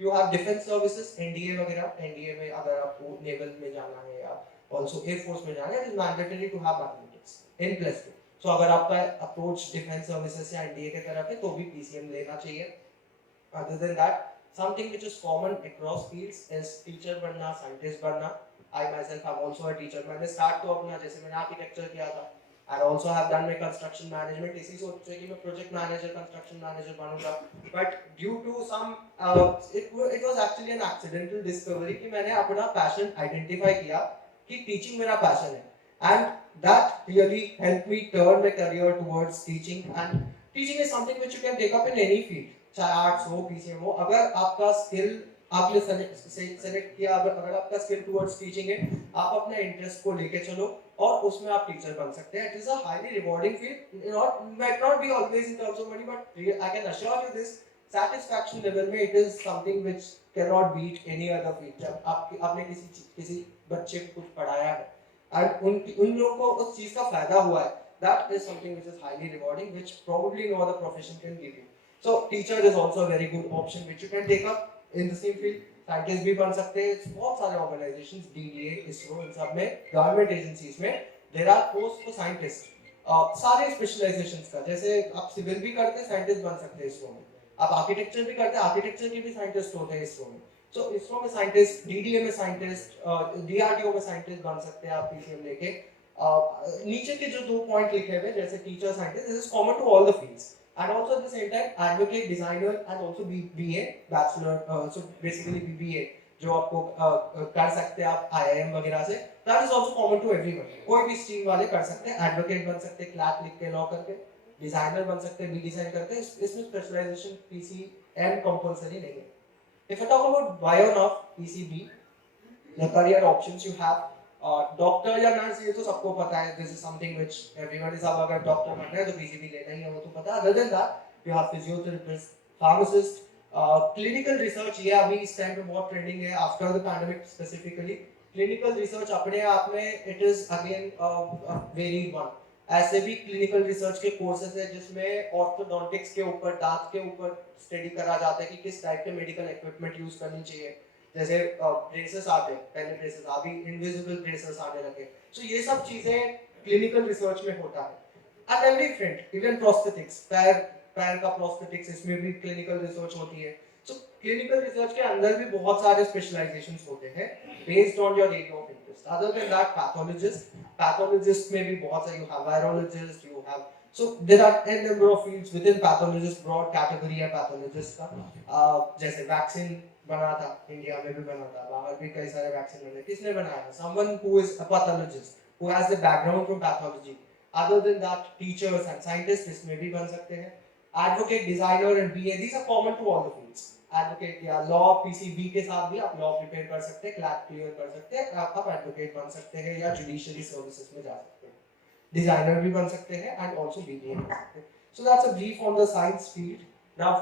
You have defense services, NDA वगैरह, NDA में अगर आपको naval में जाना है या also air force में जाना है, it is mandatory to have mathematics in plus 2. So अगर आपका approach defense services या NDA के तरफ है तो भी PCM लेना चाहिए। Other than that, something which is common across fields is teacher बनना, scientist बनना। I myself am also a teacher. मैंने start तो अपना, जैसे मैंने architecture किया था, I also have done my construction management, इसी सोच से कि मैं project manager, construction manager बनूंगा। But due to some, it was actually an accidental discovery कि मैंने अपना passion identify किया कि teaching मेरा passion है, and that really helped me turn my career towards teaching. And teaching is something which you can take up in any field, चाहे arts हो, PCM हो। अगर आपका स्किल आपने सेलेक्ट किया, अगर आपका स्किल टुवर्ड्स टीचिंग है, आप अपने इंटरेस्ट को लेके चलो और उसमें आप टीचर बन सकते हैं। It is a highly rewarding field, might not be always in terms of money, but I can assure you this, satisfaction level में it is something which cannot beat any other field। जब आपने किसी बच्चे को कुछ पढ़ाया है और उन लोगों को उस चीज का फायदा हुआ है, that is something which is highly rewarding, which probably no other profession can give you. So teacher is also a very good option which you can take up in the same field। Scientist भी बन सकते हैं, बहुत सारे organisations, DDA, ISRO, इन सब में, government agencies में there are post for scientist. सारे स्पेशलाइजेशंस का, जैसे आप सिविल भी करते हैं साइंटिस्ट बन सकते हैं इसरो में, आप आर्किटेक्चर भी करते हैं, आर्किटेक्चर के भी साइंटिस्ट होते हैं इसरो में। सो इसरो में साइंटिस्ट, डीडीए में साइंटिस्ट, डीआरडीओ में साइंटिस्ट बन सकते हैं आप पीसीएम लेके। नीचे के जो 2 पॉइंट लिखे हुए जैसे teacher, scientist, this is common to all the fields. And also at the same time, advocate, designer and also BA, bachelor, so basically BBA जो आपको कर सकते हैं आप IIM वगैरह से, that is also common to everyone। कोई भी स्ट्रीम वाले कर सकते हैं, एडवोकेट बन सकते हैं क्लैट लिख के, लॉ करके, डिजाइनर बन सकते हैं, बी डिजाइन करते हैं। इसमें स्पेशलाइजेशन PCM कंपलसरी नहीं है। If I talk about why or not PCB, the career options you have, doctor या नर्स ये तो सबको पता है, this is something which everyone is, अब अगर डॉक्टर बनना है तो पीसीबी लेना ही है, वो तो पता है। Other than that you have physiotherapist, pharmacist, clinical research, ये अभी इस टाइम पे बहुत ट्रेंडिंग है after the pandemic. Specifically clinical research अपने आप में it is again very one. ऐसे भी क्लिनिकल रिसर्च के कोर्सेज है जिसमें ऑर्थोडोंटिक्स के ऊपर, दांत के ऊपर स्टडी करा जाता है कि किस टाइप के मेडिकल इक्विपमेंट यूज करनी चाहिए। जैसे ब्रेसेस आते हैं, पहले ब्रेसेस, अभी इनविजिबल ब्रेसेस आने लगे। सो ये सब चीजें क्लिनिकल रिसर्च में होता है। and every field, even prosthetics, पैर का prosthetics, इसमें भी clinical research होती है. So clinical research के अंदर भी बहुत सारे specializations होते हैं based on your area of interest. Other than that, pathologists में भी बहुत सारे, you have virologists, you have, so there are n number of fields within pathologists, broad category है pathologists का. जैसे vaccine बना था, इंडिया में भी बना था, बाहर भी कई सारे वैक्सीन बने. किसने बनाया? Someone who is a pathologist, who has the background from pathology. Other than that, teachers and scientists इसमें भी बन सकते हैं. Advocate, designer and BA, these are common to all the fields. Advocate या law, PCB के साथ भी आप law prepare कर सकते हैं, CLAT clear कर सकते हैं, आप advocate बन सकते हैं या judiciary services में जा सकते हैं. Designer भी बन सकते हैं and also BBA बन सकते हैं. So that's a brief on the science field. Now,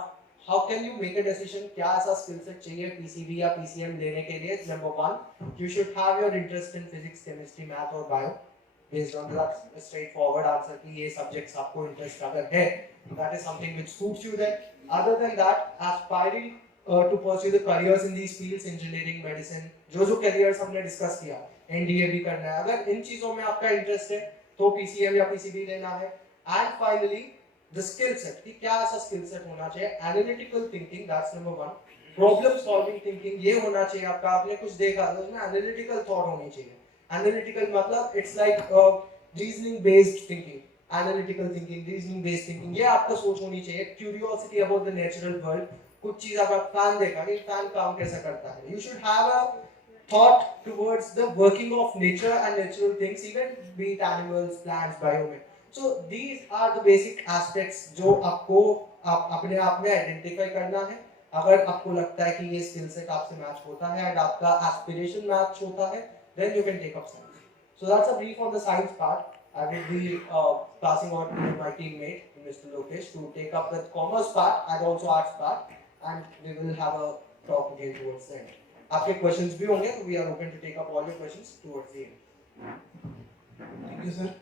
how can you make a decision? क्या ऐसा skill set चाहिए PCB या PCM लेने के लिए? Number one, you should have your interest in physics, chemistry, math और bio. Based on that straightforward answer कि ये subjects आपको interest अगर है, that is something which suits you then. Other than that, aspiring to pursue the careers in these fields, engineering, medicine, जो careers हमने discuss किया, NDA भी करना है. अगर इन चीजों में आपका interest है, तो PCM या PCB लेना है. And finally, the skill set, कि क्या ऐसा skill set होना चाहिए? Analytical thinking, that's number one. Problem solving thinking, ये होना चाहिए आपका. आपने कुछ देखा तो उसमें analytical thought होनी चाहिए. Analytical मतलब it's like reasoning based thinking. Analytical thinking, reasoning based thinking, ये आपका सोच होनी चाहिए. Curiosity about the natural world. कुछ चीज आपका फैन देखा कि फैन काम कैसा करता है. You should have a thought towards the working of nature and natural things, even be it animals, plants, biomes. So these are the basic aspects जो आपको अपने आप में identify करना है. अगर आपको लगता है कि ये skill set आपसे match होता है and आपका aspiration match होता है, then you can take up science. So that's a brief on the science part. I will be passing on to my teammate, Mr. Lokesh, to take up the commerce part and also arts part, and we will have a talk again towards the end. आपके questions भी होंगे, so we are open to take up all your questions towards the end. Thank you, sir.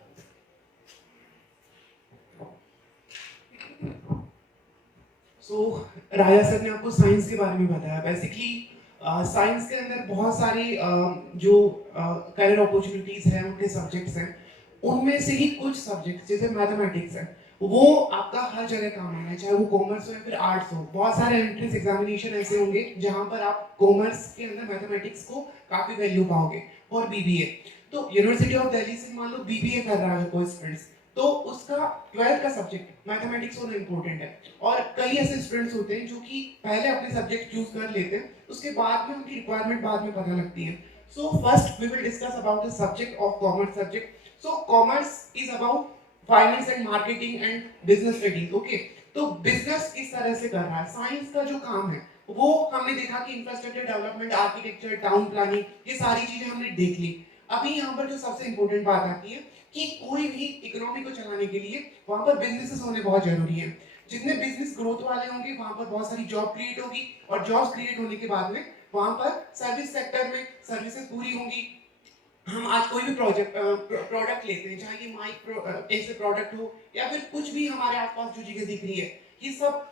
So, Raja sir ने आपको science के बारे में बताया. Basically science के अंदर बहुत सारी जो करियर अपॉर्चुनिटीज हैं, उनके सब्जेक्ट्स हैं, उनमें से ही कुछ सब्जेक्ट्स जैसे मैथमेटिक्स है, वो आपका हर जगह काम आना है, चाहे वो कॉमर्स हो या फिर आर्ट्स हो. बहुत सारे एंट्रेंस एग्जामिनेशन ऐसे होंगे जहां पर आप कॉमर्स के अंदर मैथमेटिक्स को काफी वैल्यू पाओगे. और बीबीए, तो यूनिवर्सिटी ऑफ दिल्ली से मान लो बीबीए कर रहा है कोई स्टूडेंट्स, तो उसका 12th का सब्जेक्ट मैथमेटिक्स होना इंपॉर्टेंट है. और कई ऐसे स्टूडेंट्स होते हैं जो कि पहले अपने सब्जेक्ट चूज कर लेते हैं, उसके बाद में उनकी रिक्वायरमेंट बाद में पता लगती है. So first we will discuss about the subject of commerce subject. So commerce is about finance and marketing and business studies. Okay, तो बिजनेस इस तरह से कर रहा है. साइंस का जो काम है वो हमने देखा कि infrastructure development, architecture, town planning, ये सारी चीजें हमने देख ली. अभी यहाँ पर जो सबसे इंपॉर्टेंट बात आती है कि कोई भी इकोनॉमी को चलाने के लिए वहां पर बिजनेसेस होने बहुत जरूरी है. जितने बिजनेस ग्रोथ वाले होंगे वहां पर बहुत सारी जॉब क्रिएट होगी, और जॉब्स क्रिएट होने के बाद में वहां पर सर्विस सेक्टर में सर्विसेज पूरी होंगी. हम आज कोई भी प्रोडक्ट लेते हैं, चाहे ये माइक ऐसे प्रोडक्ट हो या फिर कुछ भी हमारे आसपास जो चीजें दिख रही है, ये सब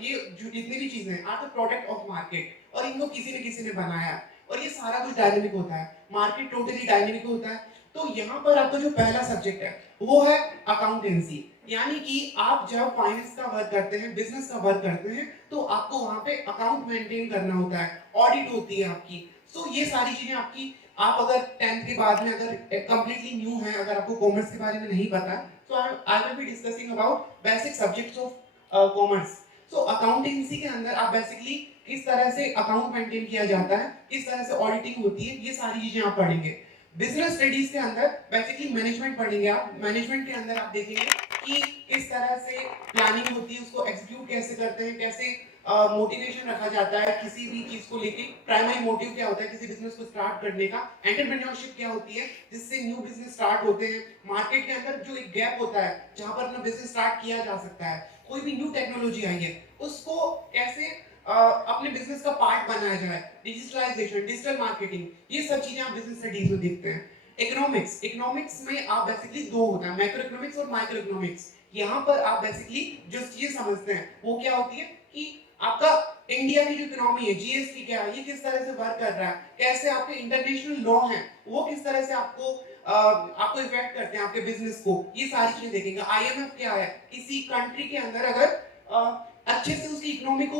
ये जो जितनी भी चीजें हैं are the product of market, और इनको किसी ने बनाया, और ये सारा कुछ डायनेमिक होता है. मार्केट टोटली डायनेमिक होता है. तो यहाँ पर आपका जो पहला सब्जेक्ट है वो है अकाउंटेंसी. यानी कि आप जब फाइनेंस का वर्क करते हैं, बिजनेस का वर्क करते हैं, तो आपको वहां पे अकाउंट मेंटेन करना होता है, ऑडिट होती है आपकी. सो ये सारी चीजें आपकी, आप अगर 10th के बाद में अगर कंप्लीटली न्यू है, अगर आपको कॉमर्स के बारे में नहीं पता, तो I will be discussing about basic subjects of commerce. So accountancy के अंदर आप बेसिकली किस तरह से अकाउंट मेंटेन किया जाता है, किस तरह से ऑडिटिंग होती है, ये सारी चीजें आप पढ़ेंगे. बिजनेस स्टडीज के अंदर बेसिकली मैनेजमेंट पढ़ेंगे आप. मैनेजमेंट के अंदर आप देखेंगे कि किस तरह से प्लानिंग होती है, उसको एग्जीक्यूट कैसे करते हैं, कैसे मोटिवेशन रखा जाता है किसी भी चीज को लेके. प्राइमरी मोटिव क्या होता है किसी बिजनेस को स्टार्ट करने का. एंटरप्रेन्योरशिप क्या होती है जिससे न्यू बिजनेस स्टार्ट होते हैं. मार्केट के अंदर जो एक गैप होता है जहां पर अपना बिजनेस स्टार्ट किया जा सकता है, कोई भी न्यू टेक्नोलॉजी आई है उसको कैसे अपने बिजनेस का पार्ट बनाया जाए. डिजिटलाइजेशन, डिजिटल मार्केटिंग, ये सब चीजें आप बिजनेस स्टडीज में देखते हैं. इकोनॉमिक्स में आप बेसिकली दो होता है, मैक्रो इकोनॉमिक्स और माइक्रो इकोनॉमिक्स. यहाँ पर आप बेसिकली जो चीजें समझते हैं वो क्या होती है कि आपका इंडिया की जो इकोनॉमी है, जीएसटी क्या है, ये किस तरह से वर्क कर रहा है, कैसे आपके इंटरनेशनल लॉ हैं वो किस तरह से आपको आपको इफेक्ट करते हैं आपके बिजनेस को, ये सारी चीजें देखेंगे। आईएमएफ क्या है, किसी कंट्री के अंदर अगर अच्छे से उसकी इकोनॉमी को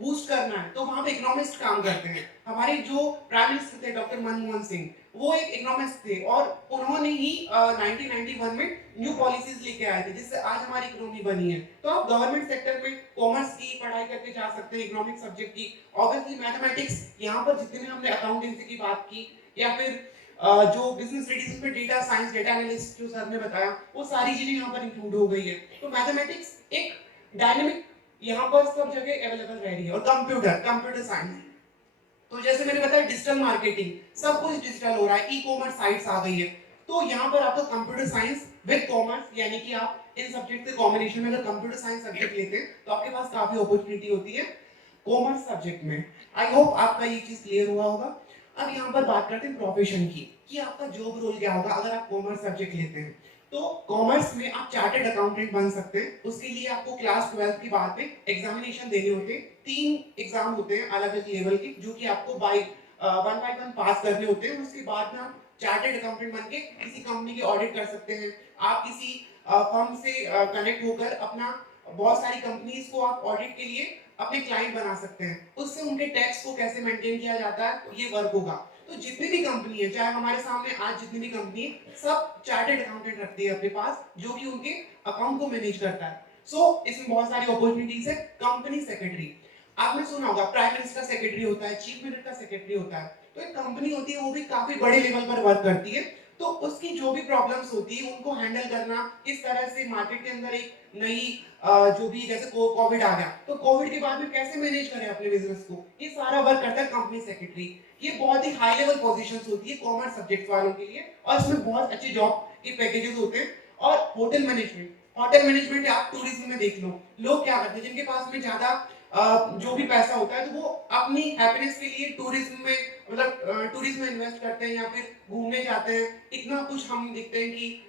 बूस्ट करना है तो वहां पे इकोनॉमिस्ट काम करते हैं। हमारे जो प्राइम मिनिस्टर थे डॉक्टर मनमोहन सिंह, वो एक इकोनॉमिस्ट थे और उन्होंने ही 1991 में न्यू पॉलिसीज लेके आए थे जिससे आज हमारी इकोनॉमी बनी है। तो आप गवर्नमेंट सेक्टर में कॉमर्स की पढ़ाई करके जा सकते हैं, इकोनॉमिक सब्जेक्ट की। ऑब्वियसली मैथमेटिक्स, यहाँ पर जितने भी हमने अकाउंटेंसी की बात की या फिर जो बिजनेस स्टडीज में डेटा साइंस, डेटा एनालिस्ट जो सर ने बताया, वो सारी चीजें यहाँ पर इंक्लूड हो गई है। तो मैथमेटिक्स एक डायनेमिक यहाँ पर सब जगह अवेलेबल रह रही है। और कंप्यूटर साइंस, तो जैसे मैंने बताया डिजिटल मार्केटिंग, सब कुछ डिजिटल हो रहा है, ई कॉमर्स साइट्स आ गई है। तो यहाँ पर आपको कंप्यूटर साइंस विद कॉमर्स, यानी कि आप इन सब्जेक्ट के कॉम्बिनेशन में अगर कंप्यूटर साइंस सब्जेक्ट लेते हैं तो आपके पास काफी अपॉर्चुनिटी होती है कॉमर्स सब्जेक्ट में। आई होप आपका ये चीज क्लियर हुआ होगा। अब यहाँ पर बात करते हैं प्रोफेशन की, कि आपका जॉब रोल क्या होगा अगर आप कॉमर्स सब्जेक्ट लेते हैं। तो कॉमर्स में आप चार्टर्ड अकाउंटेंट बन सकते हैं। उसके लिए आपको क्लास 12 के बाद में एग्जामिनेशन देने होते हैं। 3 एग्जाम होते हैं अलग अलग लेवल के, जो कि आपको वन बाय वन पास करने होते हैं। उसके बाद में आप चार्टर्ड अकाउंटेंट बन के किसी कंपनी की ऑडिट कर सकते हैं। आप किसी फर्म से कनेक्ट होकर अपना बहुत सारी कंपनीज को आप ऑडिट के लिए अपने क्लाइंट बना सकते हैं। उससे उनके टैक्स को कैसे मेंटेन किया जाता है ये वर्क होगा। तो जितनी भी कंपनी है, चाहे हमारे सामने आज जितनी भी कंपनी है, सब चार्टर्ड अकाउंटेंट रखती है अपने पास, जो कि उनके अकाउंट को मैनेज करता है। सो इसमें बहुत सारी अपॉर्चुनिटीज है। कंपनी सेक्रेटरी, आपने सुना होगा प्राइम मिनिस्टर सेक्रेटरी होता है, चीफ मिनिस्टर सेक्रेटरी होता है। तो एक कंपनी होती है, वो भी काफी बड़े लेवल पर वर्क करती है। तो उसकी जो भी प्रॉब्लम्स होती है उनको हैंडल करना, किस तरह से मार्केट के अंदर एक नई जो भी, जैसे कोविड आ गया, तो कोविड के बाद में कैसे मैनेज करें अपने बिजनेस को, ये सारा वर्क करता है कंपनी सेक्रेटरी। ये बहुत ही हाई लेवल पोजीशंस होती है कॉमर्स सब्जेक्ट वालों के लिए, और इसमें बहुत अच्छे जॉब के पैकेजेस होते हैं। और होटल मैनेजमेंट आप टूरिज्म में देख लो, लोग क्या करते हैं, जिनके पास में ज्यादा जो भी पैसा होता है तो वो अपनी हैप्पीनेस के लिए टूरिज्म में, मतलब टूरिज्म में इन्वेस्ट करते हैं या फिर घूमने जाते हैं। इतना कुछ हम देखते हैं कि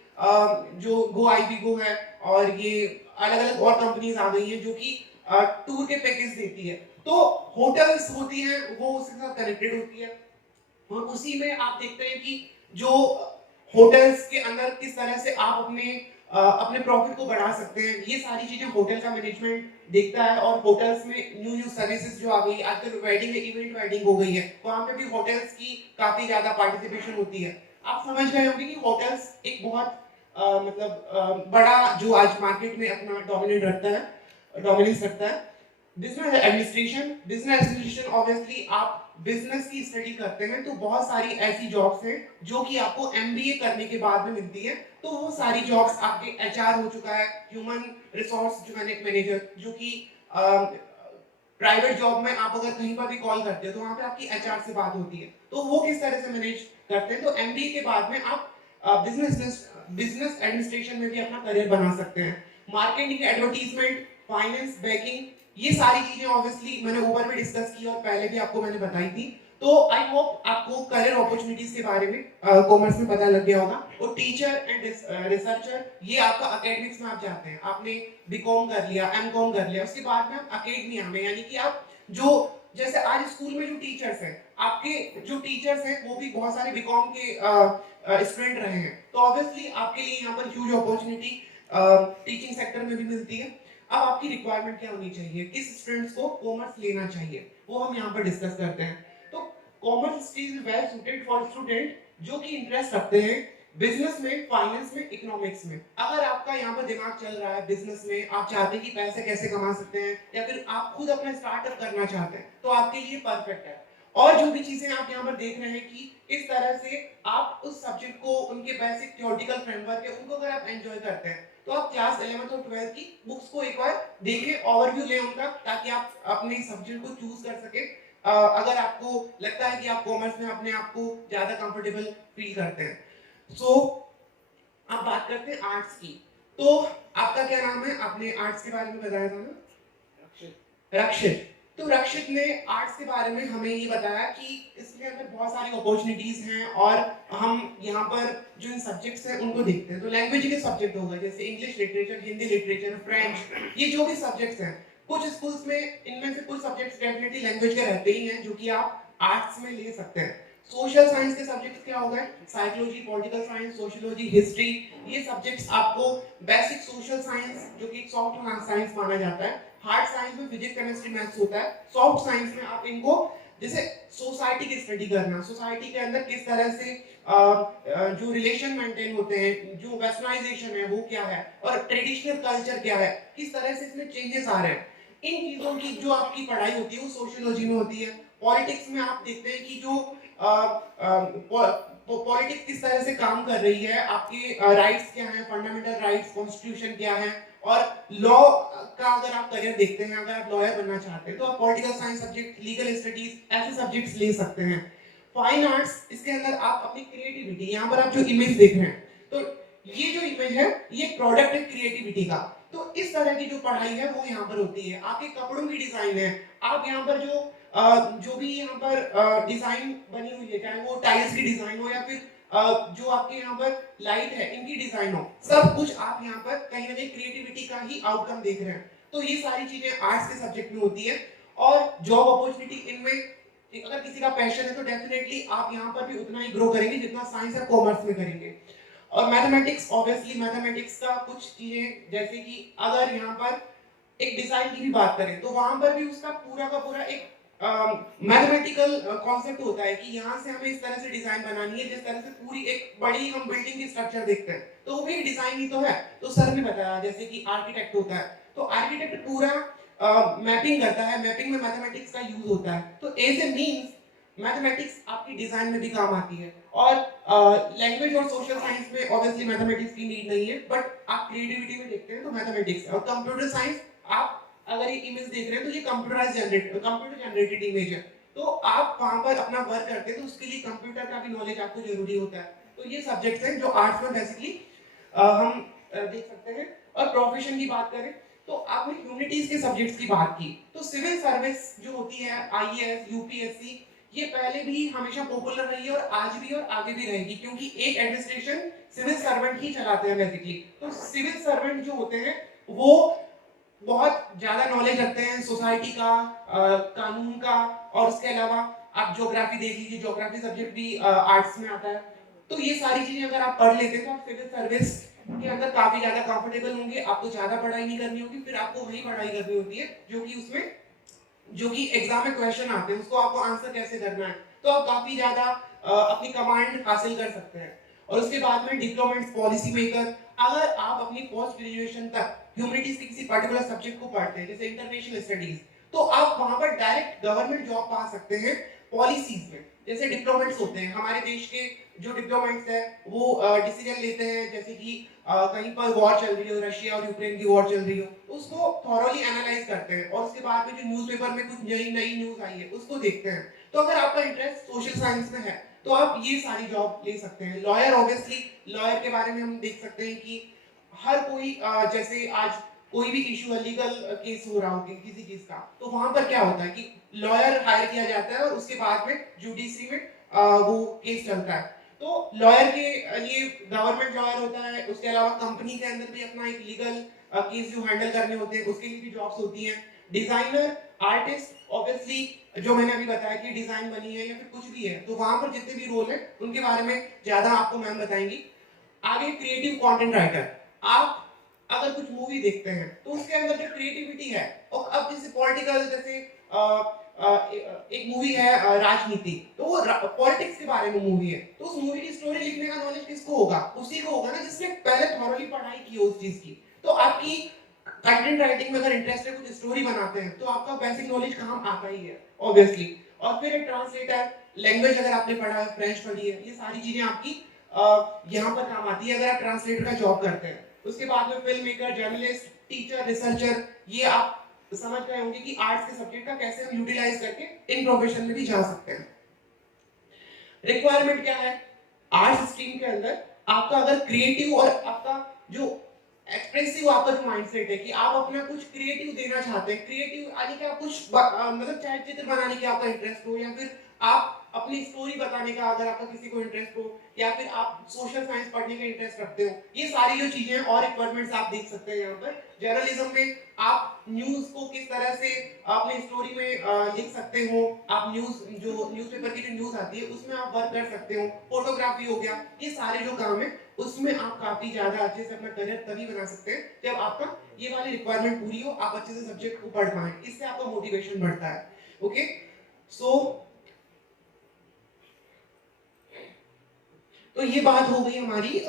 जो गो आईबीगो है और ये अलग अलग और कंपनीज आ गई हैं जो कि टूर के पैकेज देती है। तो होटल्स होती है वो उसके साथ कनेक्टेड होती है, और उसी में आप देखते हैं कि जो होटल्स के अंदर किस तरह से आप अपने प्रॉफिट को बढ़ा सकते हैं, ये सारी चीजें होटल का मैनेजमेंट देखता है। और होटल्स में न्यू सर्विसेज जो आ गई, आजकल वेडिंग में इवेंट वेडिंग हो गई है, वहां पे भी होटल्स की काफी ज्यादा पार्टिसिपेशन होती है। आप समझ गए होंगे कि होटल्स एक बहुत बड़ा जो आज मार्केट में अपना डोमिनेंस रखता है। बिजनेस एडमिनिस्ट्रेशन ऑब्वियसली आप बिजनेस की स्टडी करते हैं तो बहुत सारी ऐसी जॉब्स हैं जो कि आपको एमबीए करने के बाद में मिलती है। तो वो सारी जॉब्स आपके एचआर हो चुका है, ह्यूमन रिसोर्स मैनेजर, जो कि प्राइवेट जॉब में आप अगर कहीं पर भी कॉल करते हो तो वहां पे आपकी एचआर से बात होती है, तो वो किस तरह से मैनेज करते हैं। तो एमबीए के बाद में आप बिजनेस एडमिनिस्ट्रेशन में भी अपना करियर बना सकते हैं। मार्केटिंग, एडवर्टीजमेंट, फाइनेंस, बैंकिंग, ये सारी चीजें ऑब्वियसली मैंने ऊपर भी डिस्कस की और पहले भी आपको मैंने बताई थी। तो आई होप आपको करियर अपॉर्चुनिटीज के बारे में कॉमर्स में पता लग गया होगा। और टीचर एंड रिसर्चर, ये आपका एकेडमिक्स में आप जाते हैं, आपने बीकॉम कर लिया, एमकॉम कर लिया, उसके बाद में आप एकेडमिया में, यानी कि आप जो जैसे आज स्कूल में जो टीचर्स हैं, आपके जो टीचर्स हैं वो भी बहुत सारे बीकॉम के स्टूडेंट रहे हैं। तो ऑब्वियसली आपके लिए यहाँ पर ह्यूज अपॉर्चुनिटी टीचिंग सेक्टर में भी मिलती है। अब आपकी रिक्वायरमेंट क्या होनी चाहिए, किस स्टूडेंट्स को कॉमर्स लेना चाहिए, वो हम यहाँ पर डिस्कस करते हैं। तो commerce is well suited for student जो कि इंटरेस्ट रखते हैं बिजनेस में, फाइनेंस में, इकोनॉमिक्स में। अगर आपका यहाँ पर दिमाग चल रहा है बिजनेस में, आप चाहते हैं कि पैसे कैसे कमा सकते हैं, या फिर आप खुद अपना स्टार्टअप करना चाहते हैं, तो आपके लिए परफेक्ट है। और जो भी चीजें आप यहाँ पर देख रहे हैं कि इस तरह से आप उस सब्जेक्ट को, उनके बेसिक थ्योरेटिकल फ्रेमवर्क है, उनको अगर आप एंजॉय करते हैं तो आप क्लास 11th और 12th की बुक्स को एक बार देखें, ओवरव्यू लें उनका, ताकि आप अपने सब्जेक्ट को चूज कर सके। अगर आपको लगता है कि आप कॉमर्स में अपने आप को ज्यादा कंफर्टेबल फील करते हैं। सो अब बात करते हैं आर्ट्स की। तो आपका क्या नाम है, आपने आर्ट्स के बारे में बताया था ना, रक्षित। तो रक्षित ने आर्ट्स के बारे में हमें ये बताया कि इसके अंदर बहुत सारी अपॉर्चुनिटीज हैं, और हम यहाँ पर जो इन सब्जेक्ट्स हैं उनको देखते हैं। तो लैंग्वेज के सब्जेक्ट हो गए, जैसे English literature, Hindi literature, French, ये जो भी सब्जेक्ट्स हैं, कुछ स्कूल्स में इनमें से कुछ सब्जेक्ट्स डेफिनेटली लैंग्वेज के रहते ही हैं जो कि आप आर्ट्स में ले सकते हैं। सोशल साइंस के सब्जेक्ट्स क्या हो गए? Psychology, political science, sociology, history. ये सब्जेक्ट्स आपको बेसिक सोशल साइंस जो कि एक सॉफ्ट साइंस माना जाता है। हार्ड साइंस में फिजिक्स, केमिस्ट्री, मैथ्स होता है। सॉफ्ट साइंस में आप इनको जैसे सोसाइटी की स्टडी करना, सोसाइटी के अंदर किस तरह से जो रिलेशन मेंटेन होते हैं, जो वेस्टर्नाइजेशन है वो क्या है, और ट्रेडिशनल कल्चर क्या है, किस तरह से इसमें चेंजेस आ रहे हैं, इन चीजों की जो आपकी पढ़ाई होती है वो सोशियोलॉजी में होती है। पॉलिटिक्स में आप देखते हैं कि जो पॉलिटिक्स किस तरह से काम कर रही है, आपके राइट्स क्या हैं, फंडामेंटल राइट्स, कॉन्स्टिट्यूशन क्या है, और लॉ का अगर आप करियर देखते हैं, अगर आप लॉयर बनना चाहते हैं तो आप political science subject, legal studies, ऐसे सब्जेक्ट्स ले सकते हैं। फाइन आर्ट्स, इसके अंदर आप अपनी क्रिएटिविटी, यहाँ पर आप जो इमेज देख रहे हैं, तो ये जो इमेज है ये प्रोडक्ट है क्रिएटिविटी का। तो इस तरह की जो पढ़ाई है वो यहाँ पर होती है। आपके कपड़ों की डिजाइन है, आप यहाँ पर जो भी यहाँ पर डिजाइन बनी हुई है, चाहे वो टाइल्स की डिजाइन हो या फिर जो आपके यहाँ पर लाइट है इनकी डिजाइन हो, सब कुछ आप यहाँ पर कहीं ना कहीं क्रिएटिविटी का ही आउटकम देख रहे हैं। तो ये सारी चीजें आर्ट्स के सब्जेक्ट में होती है। और जॉब अपॉर्चुनिटी इनमें, अगर किसी का पैशन है तो डेफिनेटली आप यहाँ पर भी उतना ही ग्रो करेंगे जितना साइंस या कॉमर्स में करेंगे। और मैथमेटिक्स, ऑब्वियसली मैथमेटिक्स का कुछ चीजें, जैसे कि अगर यहाँ पर एक डिजाइन की भी बात करें तो वहां पर भी उसका पूरा का पूरा एक मैथमेटिकल कॉन्सेप्ट होता है कि यहाँ से हमें इस तरह से डिजाइन बनानी है, जिस तरह से पूरी एक बड़ी हम बिल्डिंग की स्ट्रक्चर देखते हैं तो वो भी डिजाइन ही तो है। तो सर ने बताया जैसे कि आर्किटेक्ट होता है, तो आर्किटेक्ट पूरा मैपिंग करता है, मैपिंग में मैथमेटिक्स का यूज होता है। तो एज ए मींस मैथमेटिक्स आपकी डिजाइन में भी काम आती है। और लैंग्वेज और सोशल साइंस में ऑब्वियसली मैथमेटिक्स की नीड नहीं है, बट आप क्रिएटिविटी में देखते हैं तो मैथमेटिक्स। और कंप्यूटर साइंस, आप अगर ये इमेज देख रहे हैं तो ये कंप्यूटर जनरेटेड इमेज है, तो आप वहां पर अपना वर्क करते हैं तो उसके लिए कंप्यूटर का भी नॉलेज आपको जरूरी होता है। तो ये सब्जेक्ट्स हैं जो आर्ट्स में बेसिकली हम देख सकते हैं। और प्रोफेशन की बात करें तो आपने ह्यूमैनिटीज के सब्जेक्ट्स की बात की, तो सिविल सर्विस जो होती है, आईएएस, यूपीएससी, ये पहले भी हमेशा पॉपुलर रही है और आज भी और आगे भी रहेगी, क्योंकि एक एडमिनिस्ट्रेशन सिविल सर्वेंट ही चलाते हैं बेसिकली। तो सिविल सर्वेंट जो होते हैं वो बहुत ज्यादा नॉलेज रखते हैं सोसाइटी का, कानून का, और उसके अलावा आप ज्योग्राफी देख लीजिए, ज्योग्राफी सब्जेक्ट भी आर्ट्स में आता है। तो ये सारी चीजें अगर आप पढ़ लेते हैं तो आप सिविल सर्विस के अंदर काफी ज्यादा कंफर्टेबल होंगे, आपको ज्यादा पढ़ाई नहीं करनी होगी, फिर आपको वही पढ़ाई करनी होती है जो कि उसमें जो कि एग्जाम में क्वेश्चन आते हैं उसको आपको आंसर कैसे करना है, तो आप काफी ज्यादा अपनी कमांड हासिल कर सकते हैं। और उसके बाद में डिप्लोमेट्स, पॉलिसी मेकर, अगर आप अपनी पोस्ट ग्रेजुएशन तक ह्यूमैनिटीज के किसी पर्टिकुलर सब्जेक्ट को पढ़ते हैं जैसे इंटरनेशनल स्टडीज, तो आप वहां पर डायरेक्ट गवर्नमेंट जॉब पा सकते हैं पॉलिसीज में। जैसे डिप्लोमेट्स होते हैं हमारे देश के, जो डिप्लोमेट्स है वो डिसीजन लेते हैं, जैसे कि कहीं पर वॉर चल रही हो, रशिया और यूक्रेन की वॉर चल रही हो, उसको थॉरोली एनालाइज करते हैं और उसके बाद में जो न्यूज़पेपर में कुछ नई नई न्यूज आई है उसको देखते हैं। तो अगर आपका इंटरेस्ट सोशल साइंस में है तो आप ये सारी जॉब ले सकते हैं। लॉयर, ऑब्वियसली लॉयर के बारे में हम देख सकते हैं कि हर कोई जैसे आज कोई भी इशू है, लीगल केस हो रहा हो किसी चीज का, तो वहां पर क्या होता है कि लॉयर हायर किया जाता है और उसके बाद में जुडिशरी में वो केस चलता है। तो लॉयर के लिए गवर्नमेंट लॉयर होता है, उसके अलावा कंपनी के अंदर भी अपना एक लीगल केस जो हैंडल करने होते हैं उसके लिए भी जॉब्स होती हैं। डिजाइनर, आर्टिस्ट, ऑब्वियसली जो मैंने अभी बताया कि डिजाइन बनी है या फिर कुछ भी है, तो वहां पर जितने भी रोल है उनके बारे में ज्यादा आपको मैम बताएंगी। आगे क्रिएटिव कंटेंट राइटर, आप अगर कुछ मूवी देखते हैं तो उसके अंदर जो क्रिएटिविटी है, और अब जैसे पॉलिटिकल, जैसे एक मूवी है राजनीति, तो वो पॉलिटिक्स के बारे में मूवी है, तो उस मूवी की स्टोरी लिखने का नॉलेज किसको होगा? उसी को होगा ना जिसने पहले थॉरोली पढ़ाई की है उस चीज की। तो आपकी कंटेंट राइटिंग में अगर इंटरेस्ट है, कुछ स्टोरी बनाते हैं, तो आपका बेसिक नॉलेज काम आता ही है ऑब्वियसली। और फिर एक ट्रांसलेटर, लैंग्वेज अगर आपने पढ़ा है, फ्रेंच पढ़ी है, ये सारी चीजें आपकी यहाँ पर काम आती है अगर आप ट्रांसलेटर का जॉब करते हैं। उसके बाद में film maker, journalist, teacher, researcher, ये आप समझ गए होंगे कि आर्ट्स के सब्जेक्ट का कैसे हम यूटिलाइज करके इन प्रोफेशन में भी जा सकते हैं। रिक्वायरमेंट क्या है आर्ट्स स्ट्रीम के अंदर? आपका अगर क्रिएटिव और आपका जो एक्सप्रेसिव आपका जो माइंडसेट है कि आप अपना कुछ क्रिएटिव देना चाहते हैं, क्रिएटिव यानी कि आप कुछ मतलब चाहे चित्र बनाने की आपका इंटरेस्ट हो, या फिर आप अपनी स्टोरी बताने का अगर आपका किसी को इंटरेस्ट हो, या फिर आप सोशल साइंस पढ़ने का इंटरेस्ट रखते हो, ये सारी जो चीजें हैं और रिक्वायरमेंट्स आप देख सकते हैं यहाँ पर। जर्नलिज्म में आप न्यूज को किस तरह से अपने स्टोरी में लिख सकते हो, आप न्यूज़पेपर की जो न्यूज आती है उसमें आप वर्क कर सकते हो। फोटोग्राफी हो गया, ये सारे जो काम है उसमें आप काफी ज्यादा अच्छे से अपना करियर तभी बना सकते हैं जब आपका ये वाली रिक्वायरमेंट पूरी हो, आप अच्छे से सब्जेक्ट को पढ़ पाए, इससे आपका मोटिवेशन बढ़ता है। ओके, सो तो ये बात हो गई हमारी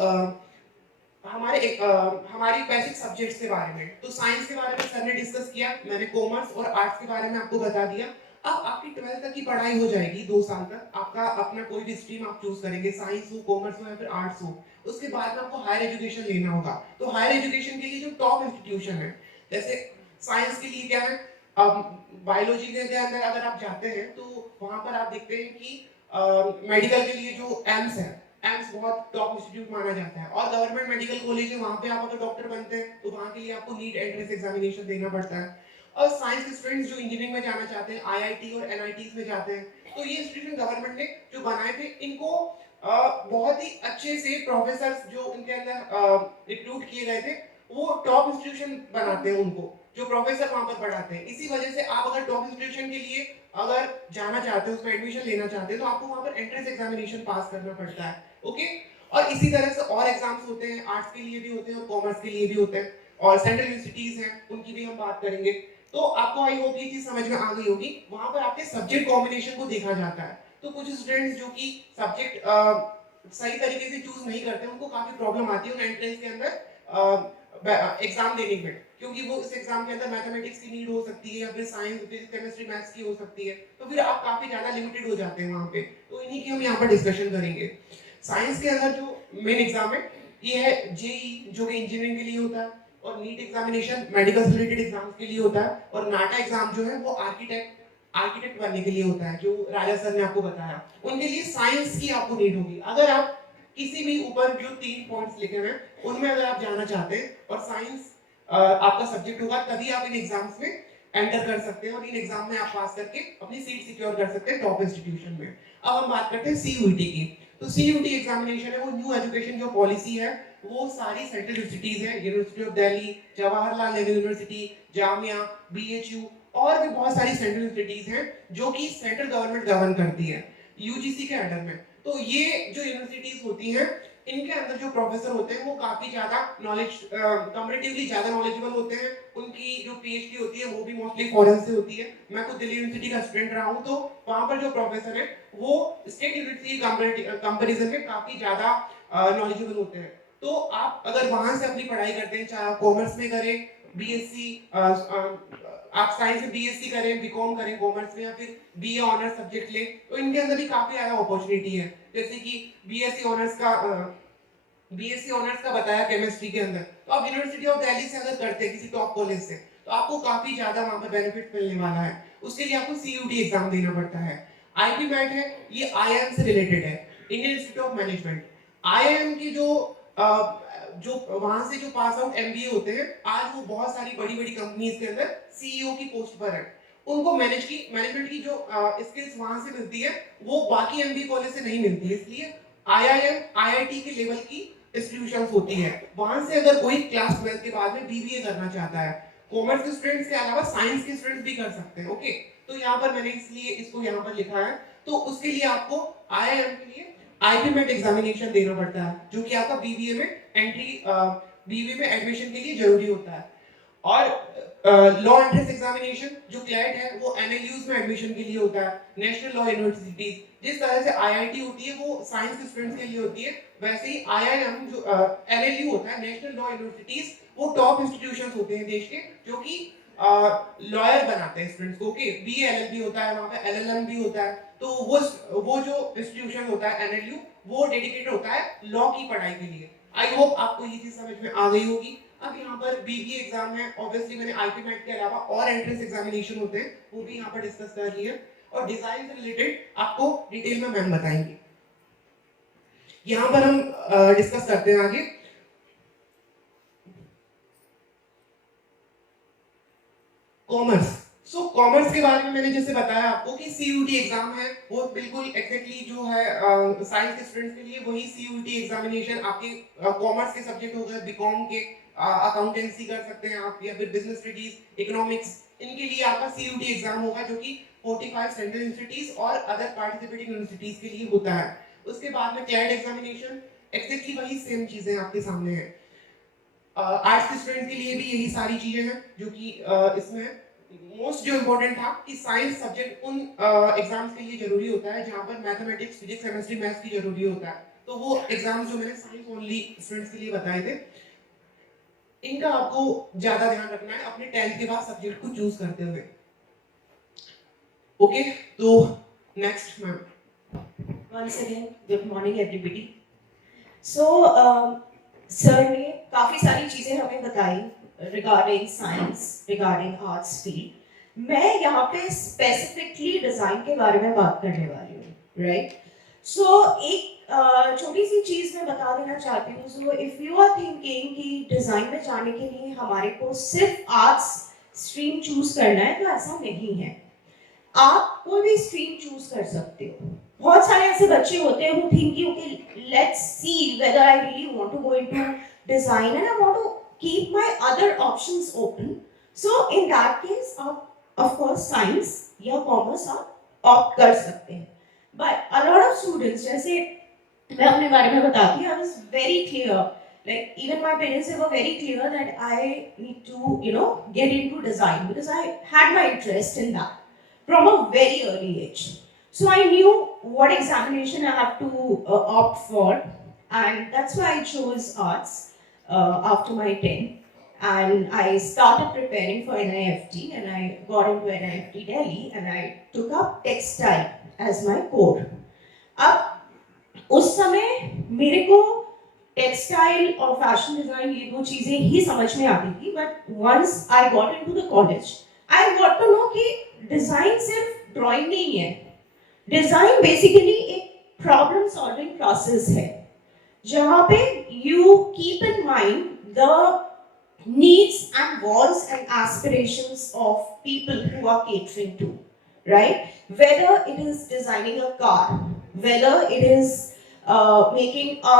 हमारी बेसिक सब्जेक्ट्स के बारे में। तो साइंस के बारे में सर ने डिस्कस किया, मैंने कॉमर्स और आर्ट्स के बारे में आपको बता दिया। अब आपकी 12th तक की पढ़ाई हो जाएगी 2 साल तक, आपका अपना कोई भी स्ट्रीम आप चूज करेंगे, साइंस हो, कॉमर्स हो या फिर आर्ट्स हो। उसके बाद में आपको हायर एजुकेशन लेना होगा। तो हायर एजुकेशन के लिए जो टॉप इंस्टीट्यूशन है, जैसे साइंस के लिए क्या है, अब बायोलॉजी के अंदर अगर आप जाते हैं तो वहां पर आप देखते हैं कि मेडिकल के लिए जो एम्स है, एम्स बहुत टॉप इंस्टीट्यूट माना जाता है। और गवर्नमेंट मेडिकल कॉलेज है, वहां पे आप अगर डॉक्टर बनते हैं तो वहां के लिए आपको नीट एंट्रेंस एग्जामिनेशन देना पड़ता है। और साइंस के स्टूडेंट्स जो इंजीनियरिंग में जाना चाहते हैं, आईआईटी और एनआईटीज में जाते हैं, तो ये इंस्टीट्यूशन गवर्नमेंट ने जो बनाए थे, इनको बहुत ही अच्छे से प्रोफेसर्स जो इनके अंदर रिक्रूट किए गए थे, वो टॉप इंस्टीट्यूशन बनाते हैं उनको, जो प्रोफेसर वहां पर पढ़ाते हैं। इसी वजह से आप अगर टॉप इंस्टीट्यूशन के लिए अगर जाना चाहते हो, उसमें एडमिशन लेना चाहते हैं, तो आपको वहां पर एंट्रेंस एग्जामिनेशन पास करना पड़ता है। ओके, और इसी तरह से और एग्जाम्स होते हैं, आर्ट्स के लिए भी होते हैं और कॉमर्स के लिए भी होते हैं, और सेंट्रल यूनिवर्सिटीज हैं, उनकी भी हम बात करेंगे। तो आपको आई होप ये चीज समझ में आ गई होगी। वहां पर आपके सब्जेक्ट कॉम्बिनेशन को देखा जाता है। तो कुछ स्टूडेंट्स जो कि सब्जेक्ट सही तरीके से चूज नहीं करते, उनको काफी प्रॉब्लम आती है उन एंट्रेंस के अंदर एग्जाम देने में, क्योंकि वो इस एग्जाम के अंदर मैथमेटिक्स की नीड हो सकती है या फिर साइंस, फिजिक्स, केमिस्ट्री, मैथ्स की हो सकती है। तो फिर आप काफी ज्यादा लिमिटेड हो जाते हैं वहां पे। तो इन्हीं की हम यहाँ पर डिस्कशन करेंगे। साइंस के अंदर जो मेन एग्जाम है ये है जेई, जो कि इंजीनियरिंग के लिए होता है, और नीट एग्जामिनेशन मेडिकल से रिलेटेड एग्जाम्स के लिए होता है, और नाटा एग्जाम जो है वो आर्किटेक्ट बनने के लिए होता है, जो राजा सर ने आपको बताया। उनके लिए साइंस की आपको नीड होगी। अगर आप किसी भी ऊपर जो 3 पॉइंट्स लिखे हुए हैं उनमें अगर आप जाना चाहते हैं और साइंस आपका सब्जेक्ट होगा, तभी आप इन एग्जाम्स में एंटर कर सकते हैं और इन एग्जाम में आप पास करके अपनी सीट सिक्योर कर सकते हैं टॉप इंस्टीट्यूशन में। अब हम बात करते हैं सीयूईटी की। तो सीयूईटी एग्जामिनेशन है, वो न्यू एजुकेशन जो पॉलिसी है, वो सारी सेंट्रल यूनिवर्सिटीज है, university of Delhi, Jawaharlal Nehru university, Jamia, BHU, और भी बहुत सारी सेंट्रल यूनिवर्सिटीज हैं जो कि सेंट्रल गवर्नमेंट गवर्न करती है यूजीसी के अंडर में। तो ये जो यूनिवर्सिटीज होती हैं, इनके अंदर जो प्रोफेसर होते हैं वो काफी ज्यादा नॉलेज, कंपैरेटिवली ज्यादा नॉलेजेबल होते हैं। उनकी जो पीएचडी होती है वो भी मोस्टली फॉरेन से होती है। मैं खुद दिल्ली यूनिवर्सिटी का स्टूडेंट रहा हूँ, तो वहां पर जो प्रोफेसर है वो स्टेट यूनिवर्सिटी कंपैरिजन में काफी ज्यादा नॉलेजेबल होते हैं। तो आप अगर वहां से अपनी पढ़ाई करते हैं, चाहे कॉमर्स में करें, बीएससी, आप साइंस में बीएससी करें, बीकॉम करें कॉमर्स में, या फिर बीए ऑनर्स सब्जेक्ट लें, तो इनके अंदर भी काफी ज्यादा अपॉर्चुनिटी है। जैसे कि बीएससी ऑनर्स का बताया केमिस्ट्री के अंदर, तो आप यूनिवर्सिटी ऑफ दिल्ली से अगर करते हैं किसी टॉप कॉलेज से, तो आपको काफी ज्यादा वहां पर बेनिफिट मिलने वाला है। उसके लिए आपको सीयूटी एग्जाम देना पड़ता है। आईपी मैट है, ये आईआईएम से रिलेटेड है, Indian institute of management. IIM की जो वहां से जो पास आउट एमबीए होते हैं, आज वो बहुत सारी बड़ी बड़ी कंपनीज के अंदर सीईओ की पोस्ट पर है। उनको मैनेजमेंट की जो स्किल्स वहां से मिलती है, वो बाकी एमबीए कॉलेज से नहीं मिलती। इसलिए आईआईएम, आईआईटी के लेवल की इंस्टीट्यूशंस होती है। वहां से अगर कोई क्लास 12 के बाद में बीबीए करना चाहता है, कॉमर्स के स्टूडेंट्स के अलावा साइंस के स्टूडेंट्स भी कर सकते हैं। ओके, तो यहाँ पर मैंने इसलिए इसको यहाँ पर लिखा है। तो उसके लिए आपको आईआईएम के लिए आईपी मेट एग्जामिनेशन देना पड़ता है, जो कि आपका बीबीए में एडमिशन के लिए जरूरी होता है। और लॉ एंट्रेंस एग्जामिनेशन जो क्लैट है, वो एनएलयूज में एडमिशन के लिए होता है, नेशनल लॉ यूनिवर्सिटीज। जिस तरह से आईआईटी होती है वो साइंस के स्टूडेंट्स के लिए होती है, वैसे ही आईआईएम जो एनएलयू होता है, नेशनल लॉ यूनिवर्सिटीज, वो टॉप इंस्टीट्यूशंस होते हैं देश के, जो कि लॉयर बनाते हैं स्टूडेंट्स को। ओके, बीए एलएलबी होता है, वहां पे एलएलएम भी होता है। तो वो जो इंस्टीट्यूशन होता है एनएलयू, वो डेडिकेटेड होता है लॉ की पढ़ाई के लिए। आई होप आपको ये चीज समझ में आ गई होगी। अब यहाँ पर बीबीए एग्जाम है, ऑब्वियसली मैंने आईपी मैट के अलावा और एंट्रेंस एग्जामिनेशन होते हैं, वो भी यहाँ पर डिस्कस कर लिए। और डिजाइन से रिलेटेड आपको डिटेल में मैम बताएंगे। यहाँ पर हम डिस्कस करते हैं आगे कॉमर्स। सो कॉमर्स के बारे में मैंने जैसे बताया आपको कि CUET एग्जाम है, वो बिल्कुल एग्जैक्टली जो है साइंस के स्टूडेंट्स के लिए वही CUET एग्जामिनेशन आपके कॉमर्स के सब्जेक्ट हो गए, बीकॉम के अकाउंटेंसी कर सकते हैं आप, या फिर बिजनेस स्टडीज, इकोनॉमिक्स, इनके लिए आपका CUET एग्जाम होगा जो कि 45 सेंट्रल यूनिवर्सिटीज और अदर पार्टिसिपेटिंग यूनिवर्सिटीज के लिए होता है। उसके बाद में क्लैट एग्जामिनेशन, एक्जैक्टली वही सेम चीजें आपके सामने हैं। आर्ट्स के स्टूडेंट के लिए भी यही सारी चीजें हैं जो कि इसमें मोस्ट जो इम्पोर्टेंट था कि साइंस सब्जेक्ट उन एग्जाम्स के लिए जरूरी होता है जहां पर मैथमेटिक्स, फिजिक्स, केमिस्ट्री, मैथ्स की जरूरी होता है। तो वो एग्जाम्स जो मैंने साइंस ओनली स्टूडेंट्स के लिए बताए थे, इनका आपको ज्यादा ध्यान रखना है अपने 10th के बाद सब्जेक्ट को चूज करते हुए। ओके, तो next ma'am. Once again, good morning everybody. So, sir ने काफ़ी सारी चीज़ें हमें बताई regarding science, regarding arts field. मैं यहाँ पे specifically design के बारे में बात करने वाली हूँ, right? So, एक छोटी सी चीज़ मैं बता देना चाहती हूँ. So, if you are thinking कि design में जाने के लिए हमारे को सिर्फ arts stream choose करना है, तो ऐसा नहीं है. आप कोई भी स्ट्रीम चूज कर सकते हो. बहुत सारे ऐसे बच्चे होते हैं who think कि okay, let's see whether I really want to go into design and I want to keep my other options open. So in that case, आप of course science या commerce आप opt कर सकते हैं. But a lot of students, जैसे मैं अपने बारे में बताती हूँ, I was very clear. Like even my parents, they were very clear that I need to get into design because I had my interest in that from a very early age. So I knew what examination I have to opt for, and that's why I chose arts after my 10. And I started preparing for NIFT, and I got into NIFT Delhi, and I took up textile as my core. अब उस समय मेरे को textile और fashion design ये दो चीजें ही समझ में आती थी. But once I got into the college, I got to know कि डिजाइन सिर्फ ड्राइंग नहीं है. डिजाइन बेसिकली एक प्रॉब्लम सॉल्विंग प्रोसेस है जहां पे you keep in mind the needs and wants and aspirations of people who are catering to, right? Whether it is designing a car, whether it is making a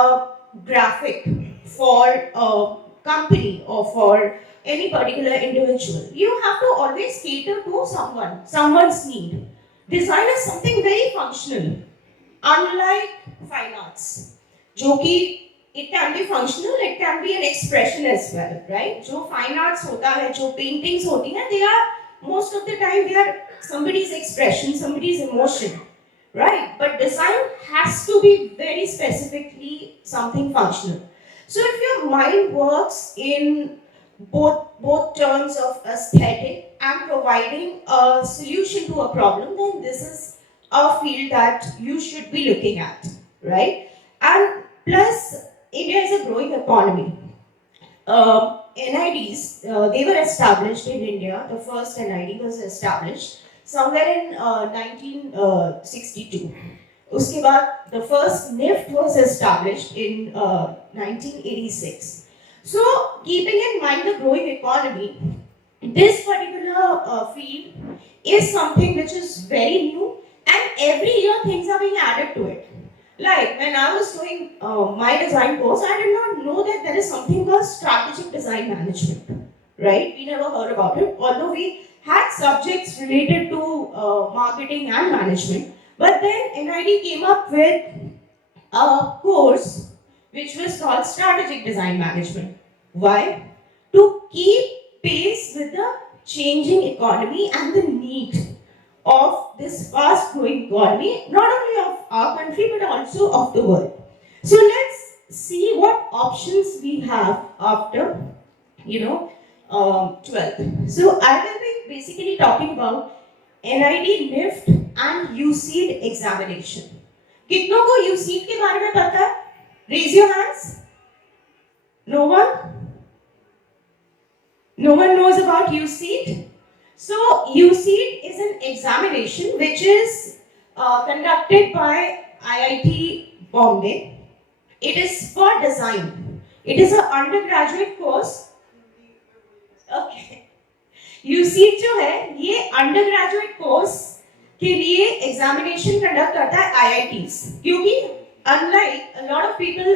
graphic for a company or for any particular individual, you have to always cater to someone's need. Design is something very functional, unlike fine arts, जो कि it can be functional, it can be an expression as well, right? जो fine arts होता है, जो paintings होती हैं, they are most of the time they are somebody's expression, somebody's emotion, right? But design has to be very specifically something functional. So if your mind works in both terms of aesthetic and providing a solution to a problem, then this is a field that you should be looking at, right? And plus, India is a growing economy. NIDs, they were established in India. The first NID was established somewhere in 1962. उसके बाद the first NIFT was established in 1986. So, keeping in mind the growing economy, this particular field is something which is very new, and every year things are being added to it. Like when I was doing my design course, I did not know that there is something called strategic design management, right? We never heard about it, although we had subjects related to marketing and management. But then NID came up with a course which was called strategic design management. Why? To keep pace with the changing economy and the need of this fast growing economy, not only of our country but also of the world. So let's see what options we have after 12th. So I will be basically talking about NID, NIFT and UCEED examination. कितनों को UCEED के बारे में पता है? Raise your hands. No one? No one knows about UCEED? So UCEED is an examination which is conducted by IIT Bombay. It is for design. It is an undergraduate course. Okay. यूसीट जो है ये under graduate course के लिए examination conduct करता है IITs, क्योंकि unlike a lot of people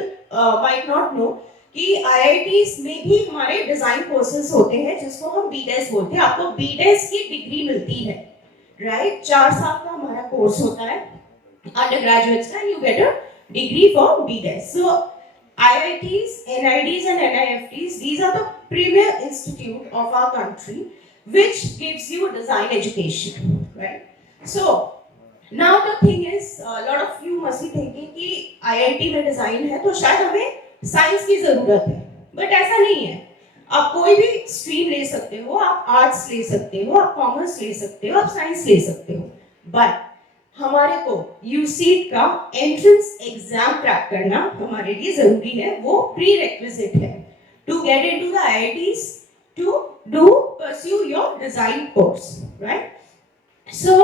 might not know कि IITs में भी हमारे डिजाइन कोर्सेज होते हैं जिसको हम बीडेस बोलते हैं। आपको बीडेस की डिग्री मिलती है, राइट? 4 साल का हमारा कोर्स होता है अंडर ग्रेजुएट्स का, you get a degree for BDes. So IITs, NIDs and NIFTs, these are the premier institute of our country which gives you design education, right? So now the thing is, a lot of you must be thinking कि IIT में design है तो शायद हमें science की जरूरत है, but ऐसा नहीं है। आप कोई भी स्ट्रीम ले सकते हो, आप आर्ट्स ले सकते हो, आप कॉमर्स ले सकते हो, आप साइंस ले सकते हो, बट हमारे को यूसीट का एंट्रेंस एग्जाम क्रैक करना हमारे लिए जरूरी है, वो प्री रिक्विजिट है to get into the IITs, to do pursue your design course, right? So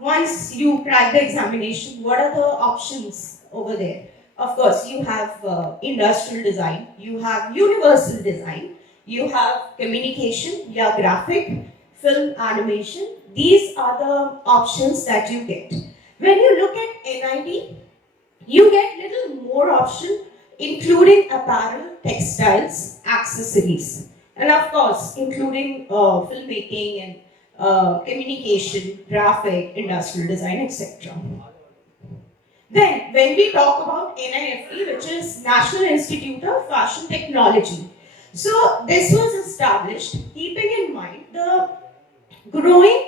once you crack the examination, what are the options over there? Of course, you have industrial design, you have universal design, you have communication, yeah, graphic, film, animation. These are the options that you get. When you look at NID, you get little more option, including apparel, textiles, accessories, and of course, including filmmaking and communication, graphic, industrial design, etc. Then, when we talk about NIFT, which is National Institute of Fashion Technology, so this was established keeping in mind the growing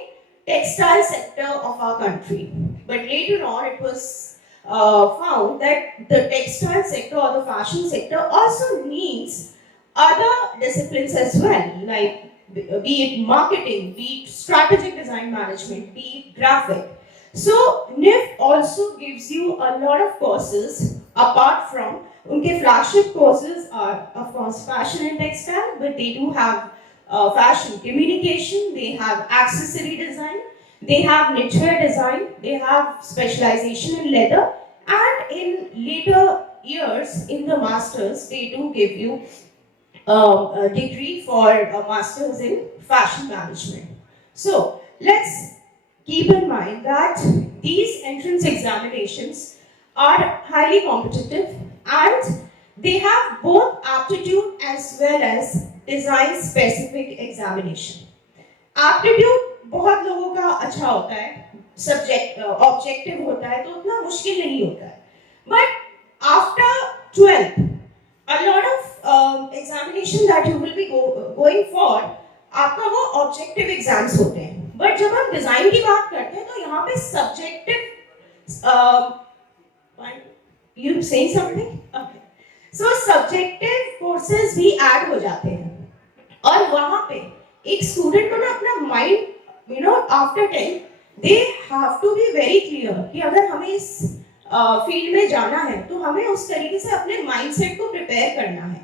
textile sector of our country. But later on, it was found that the textile sector or the fashion sector also needs other disciplines as well, like be it marketing, be it strategic design management, be it graphic. So NIFT also gives you a lot of courses apart from, unke flagship courses are of course fashion and textile, but they do have fashion communication, they have accessory design, they have knitwear design, they have specialization in leather, and in later years in the masters they do give you a degree for a master's in fashion management. So let's keep in mind that these entrance examinations are highly competitive and they have both aptitude as well as design specific examination. Aptitude बहुत लोगों का अच्छा होता है, subject objective होता है तो उतना मुश्किल नहीं होता है, but after 12th a lot of examination that you will be going for, आपका वो ऑब्जेक्टिव एग्जाम्स होते हैं, बट जब हम डिजाइन की बात करते हैं तो यहाँ पे subjective you saying something? Okay. So subjective courses भी ऐड हो जाते हैं और वहाँ पे एक स्टूडेंट को ना अपना mind after 10 they have to be very clear कि अगर हमें इस फील्ड में जाना है तो हमें उस तरीके से अपने माइंडसेट को प्रिपेयर करना है,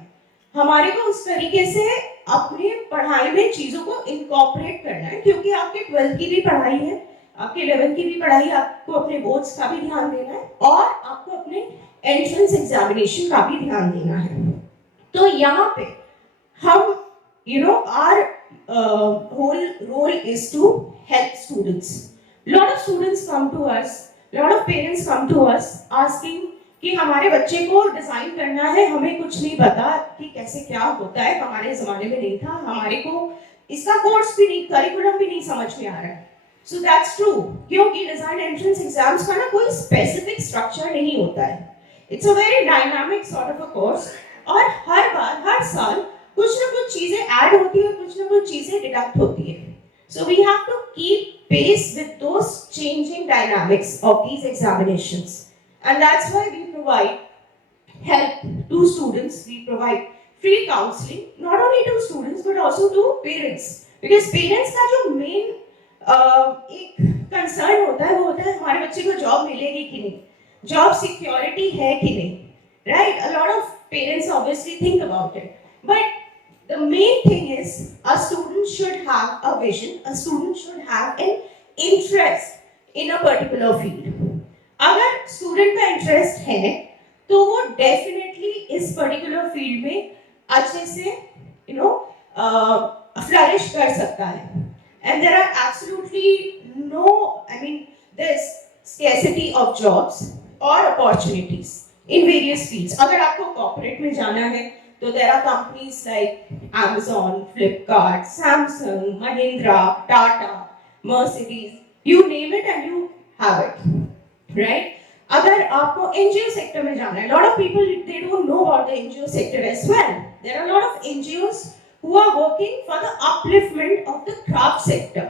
हमारे को उस तरीके से अपने पढ़ाई में चीजों को इनकॉर्पोरेट करना है, क्योंकि आपके 12th की भी पढ़ाई है, आपके 11th की भी पढ़ाई, आपको अपने बोर्ड्स का भी ध्यान देना है और आपको अपने एंट्रेंस एग्जामिनेशन का भी ध्यान देना है। तो यहाँ पे हम our whole role is to help students. Lot of students come to us, lot of parents come to us asking कि हमारे बच्चे को डिजाइन करना है, हमें कुछ नहीं पता कि कैसे क्या होता है, हमारे जमाने में नहीं था, हमारे को इसका कोर्स भी नहीं, करिकुलम भी नहीं समझ में आ रहा है। So that's true, क्योंकि डिजाइन एंट्रेंस एग्जाम्स का ना कोई स्पेसिफिक स्ट्रक्चर नहीं होता है, it's a very dynamic sort of a course और हर बार हर साल कुछ ना कुछ चीजें ऐड होती है, कुछ ना कुछ चीजें डिडक्ट होती है। So we have to keep pace with those changing dynamics of these examinations, and that's why we provide help to students. We provide free counseling not only to students but also to parents, because parents का जो main एक concern होता है वो होता है हमारे बच्चे को जॉब मिलेगी कि नहीं, जॉब सिक्योरिटी है कि नहीं, right? A lot of parents obviously think about it, but the main thing is a student should have a vision, a student should have an interest in a particular field. अगर student का interest है तो वो definitely इस particular field में अच्छे से flourish कर सकता है. And there are absolutely no, I mean, there's scarcity of jobs or opportunities in various fields. अगर आपको corporate में जाना है, तो there are companies like Amazon, Flipkart, Samsung, Mahindra, Tata, Mercedes, you name it and you have it, right? अगर आपको NGO sector में जाना है, lot of people they don't know about the NGO sector as well. There are a lot of NGOs who are working for the upliftment of the craft sector.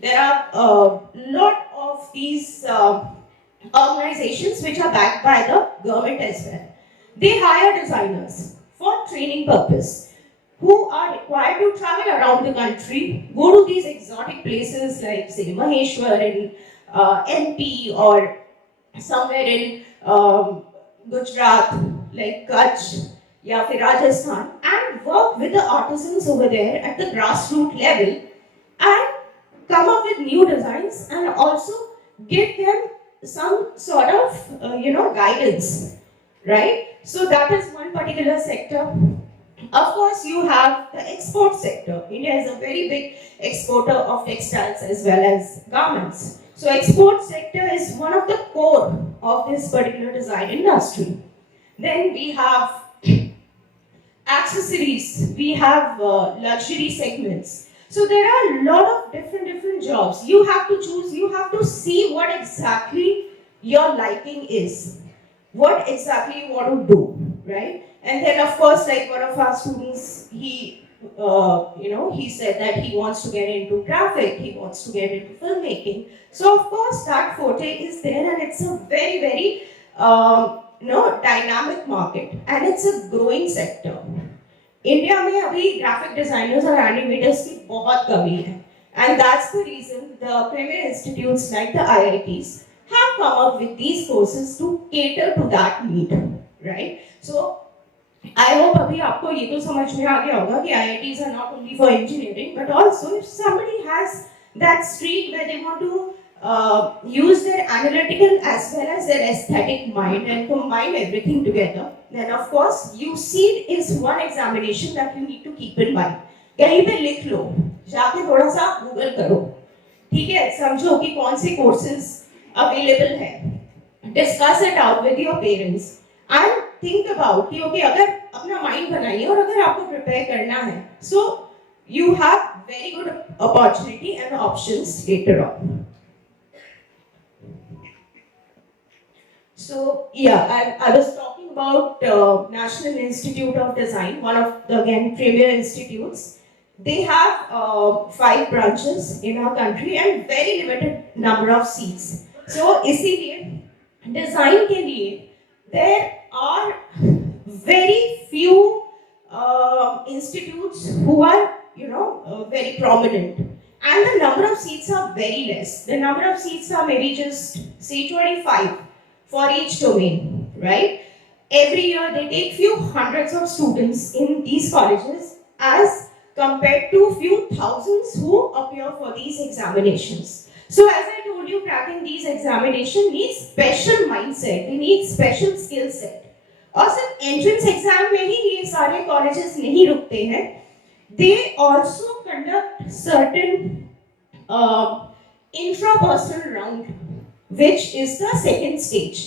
There are a lot of these organizations which are backed by the government as well. They hire designers for training purpose who are required to travel around the country, go to these exotic places like say Maheshwar in MP or somewhere in Gujarat like Kutch या फिर Rajasthan and work with the artisans over there at the grassroots level and come up with new designs and also give them some sort of guidance, right? So that is one particular sector. Of course, you have the export sector. India is a very big exporter of textiles as well as garments. So export sector is one of the core of this particular design industry. Then we have accessories, we have luxury segments. So there are a lot of different jobs. You have to choose, you have to see what exactly your liking is, what exactly you want to do, right? And then of course, like one of our students, he said that he wants to get into graphic, he wants to get into filmmaking. So of course, that forte is there and it's a very dynamic market and it's a growing sector. India में अभी graphic designers और animators की बहुत कमी है and that's the reason the premier institutes like the IITs have come up with these courses to cater to that need, right? So I hope अभी आपको ये तो समझ में आ गया होगा कि IITs are not only for engineering but also if somebody has that streak where they want to use their analytical as well as their aesthetic mind and combine everything together, then of course UCEED is one examination that you need to keep in mind. कहीं पे लिख लो, जाके थोड़ा सा Google करो, ठीक है? समझो कि कौन से courses available है, discuss it out with your parents and think about कि okay अगर अपना mind बनाइए और अगर आपको prepare करना है, so you have very good opportunity and options later on. So yeah, I was talking about National Institute of Design, one of the again premier institutes. They have 5 branches in our country and very limited number of seats. So इसीलिए design के लिए there are very few institutes who are very prominent. And the number of seats are very less. The number of seats are maybe just say 25 for each domain, right? Every year they take few hundreds of students in these colleges as compared to few thousands who appear for these examinations. So as I told you, cracking these examinations needs special mindset, they need special skill set. और सिर्फ entrance exam में ही ये सारे colleges नहीं रुकते हैं. They also conduct certain intrapersonal round, which is the second stage.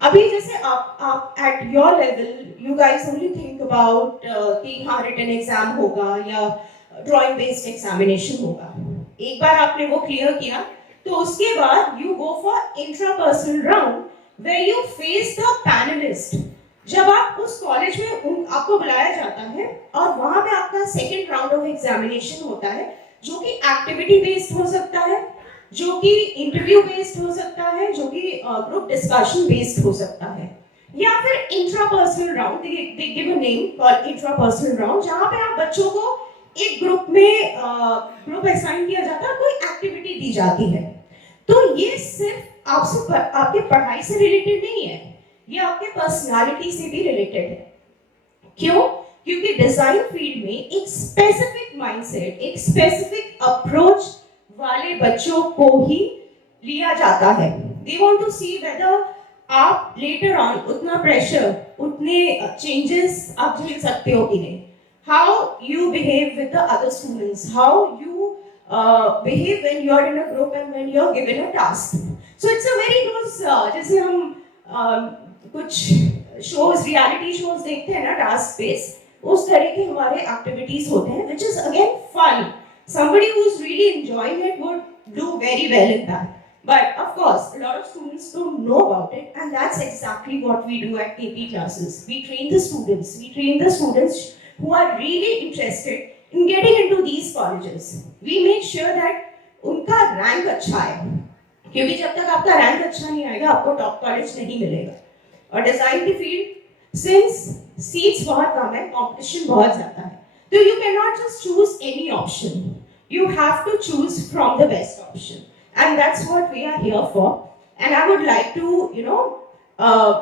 अभी जैसे आप at your level, you guys only think about कि हाँ written exam होगा या drawing based examination होगा. एक बार आपने वो clear किया, तो उसके बाद you go for intrapersonal round where you face the panelist. जब आप उस कॉलेज में आपको बुलाया जाता है और वहां पे आपका सेकेंड राउंड ऑफ एग्जामिनेशन होता है जो कि एक्टिविटी बेस्ड हो सकता है, जो कि इंटरव्यू बेस्ड हो सकता है, जो कि ग्रुप डिस्कशन बेस्ड हो सकता है, या फिर intrapersonal round, they give a name called intrapersonal round, जहां पे आप बच्चों को एक ग्रुप में ग्रुप असाइन किया जाता है, कोई एक्टिविटी दी जाती है. तो ये सिर्फ आपके पढ़ाई से रिलेटेड नहीं है, ये आपके पर्सनालिटी से भी रिलेटेड है. क्यों? क्योंकि डिजाइन फील्ड में एक स्पेसिफिक माइंडसेट, एक स्पेसिफिक अप्रोच वाले बच्चों को ही लिया जाता है. They want to see whether आप लेटर ऑन उतना प्रेशर, उतने चेंजेस आप झेल सकते हो कि नहीं. how you behave with the other students, how you behave when you're in a group and when you're given a task. So it's a very close, जैसे हम कुछ shows, reality shows देखते हैं ना task based, उस तरह के हमारे activities होते हैं, which is again fun. Somebody who's really enjoying it would do very well in that. But of course, a lot of students don't know about it, and that's exactly what we do at KP classes. We train the students. We train the students who are really interested in getting into these colleges. We make sure that उनका rank अच्छा है, क्योंकि जब तक आपका rank अच्छा नहीं आएगा, आपको top college नहीं मिलेगा. और design की field, since seats बहुत कम है, competition बहुत ज़्यादा है, so you cannot just choose any option. You have to choose from the best option. And that's what we are here for. And I would like to,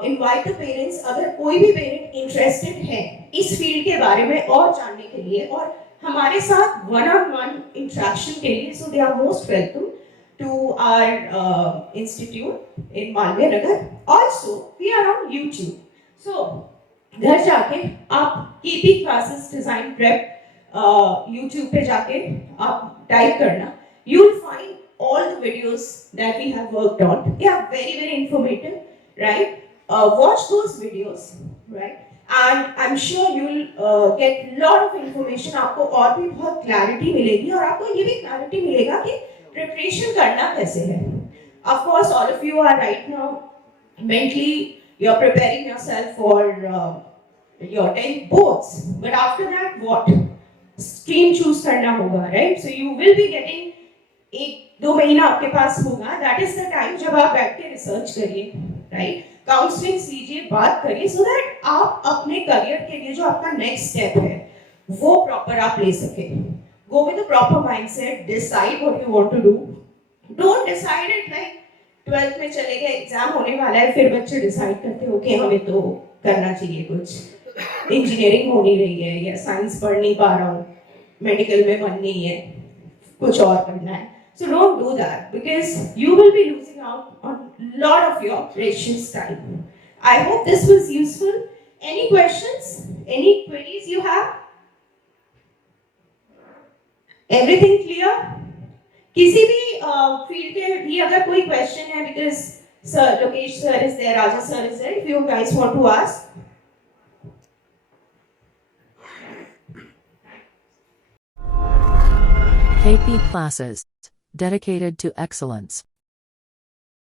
invite the parents, अगर कोई भी parent interested है इस field के बारे में और जानने के लिए और हमारे साथ one-on-one interaction के लिए, so they are most welcome to our institute in Malviya Nagar. Also, we are on YouTube. So, घर जाके आप KP classes design prep YouTube पे जाके आप type करना, you'll find all the videos that we have worked on. They are very, very informative, right? Watch those videos, right? And I'm sure you'll get a lot of information. आपको और भी बहुत clarity मिलेगी और आपको ये भी clarity मिलेगा कि preparation करना कैसे है. Of course, all of you are right now mentally you're preparing yourself for your 10th boards. But after that, what? Stream choose करना होगा, right? So you will be getting 1-2 महीना आपके पास होगा. That is the time जब आप बैठ के research करिए, right? Counseling लीजिए, बात करिए, so that आप अपने career के लिए जो आपका next step है, वो proper आप ले सके. Go with the proper mindset. Decide what you want to do. Don't decide it like 12th में चले गए, एग्जाम होने वाला है, फिर बच्चे डिसाइड करते हो कि हमें तो करना चाहिए कुछ, इंजीनियरिंग हो नहीं रही है या साइंस पढ़ नहीं पा रहा हूँ, मेडिकल में मन नहीं है, कुछ और करना है. So don't do that because you will be losing out on a lot of your precious time. I hope this was useful. Any questions? Any queries you have? Everything clear? किसी भी फील्ड के लिए अगर कोई question है, because sir Lokesh sir is there, Raja sir is there, if you guys want to ask. KP classes, dedicated to excellence.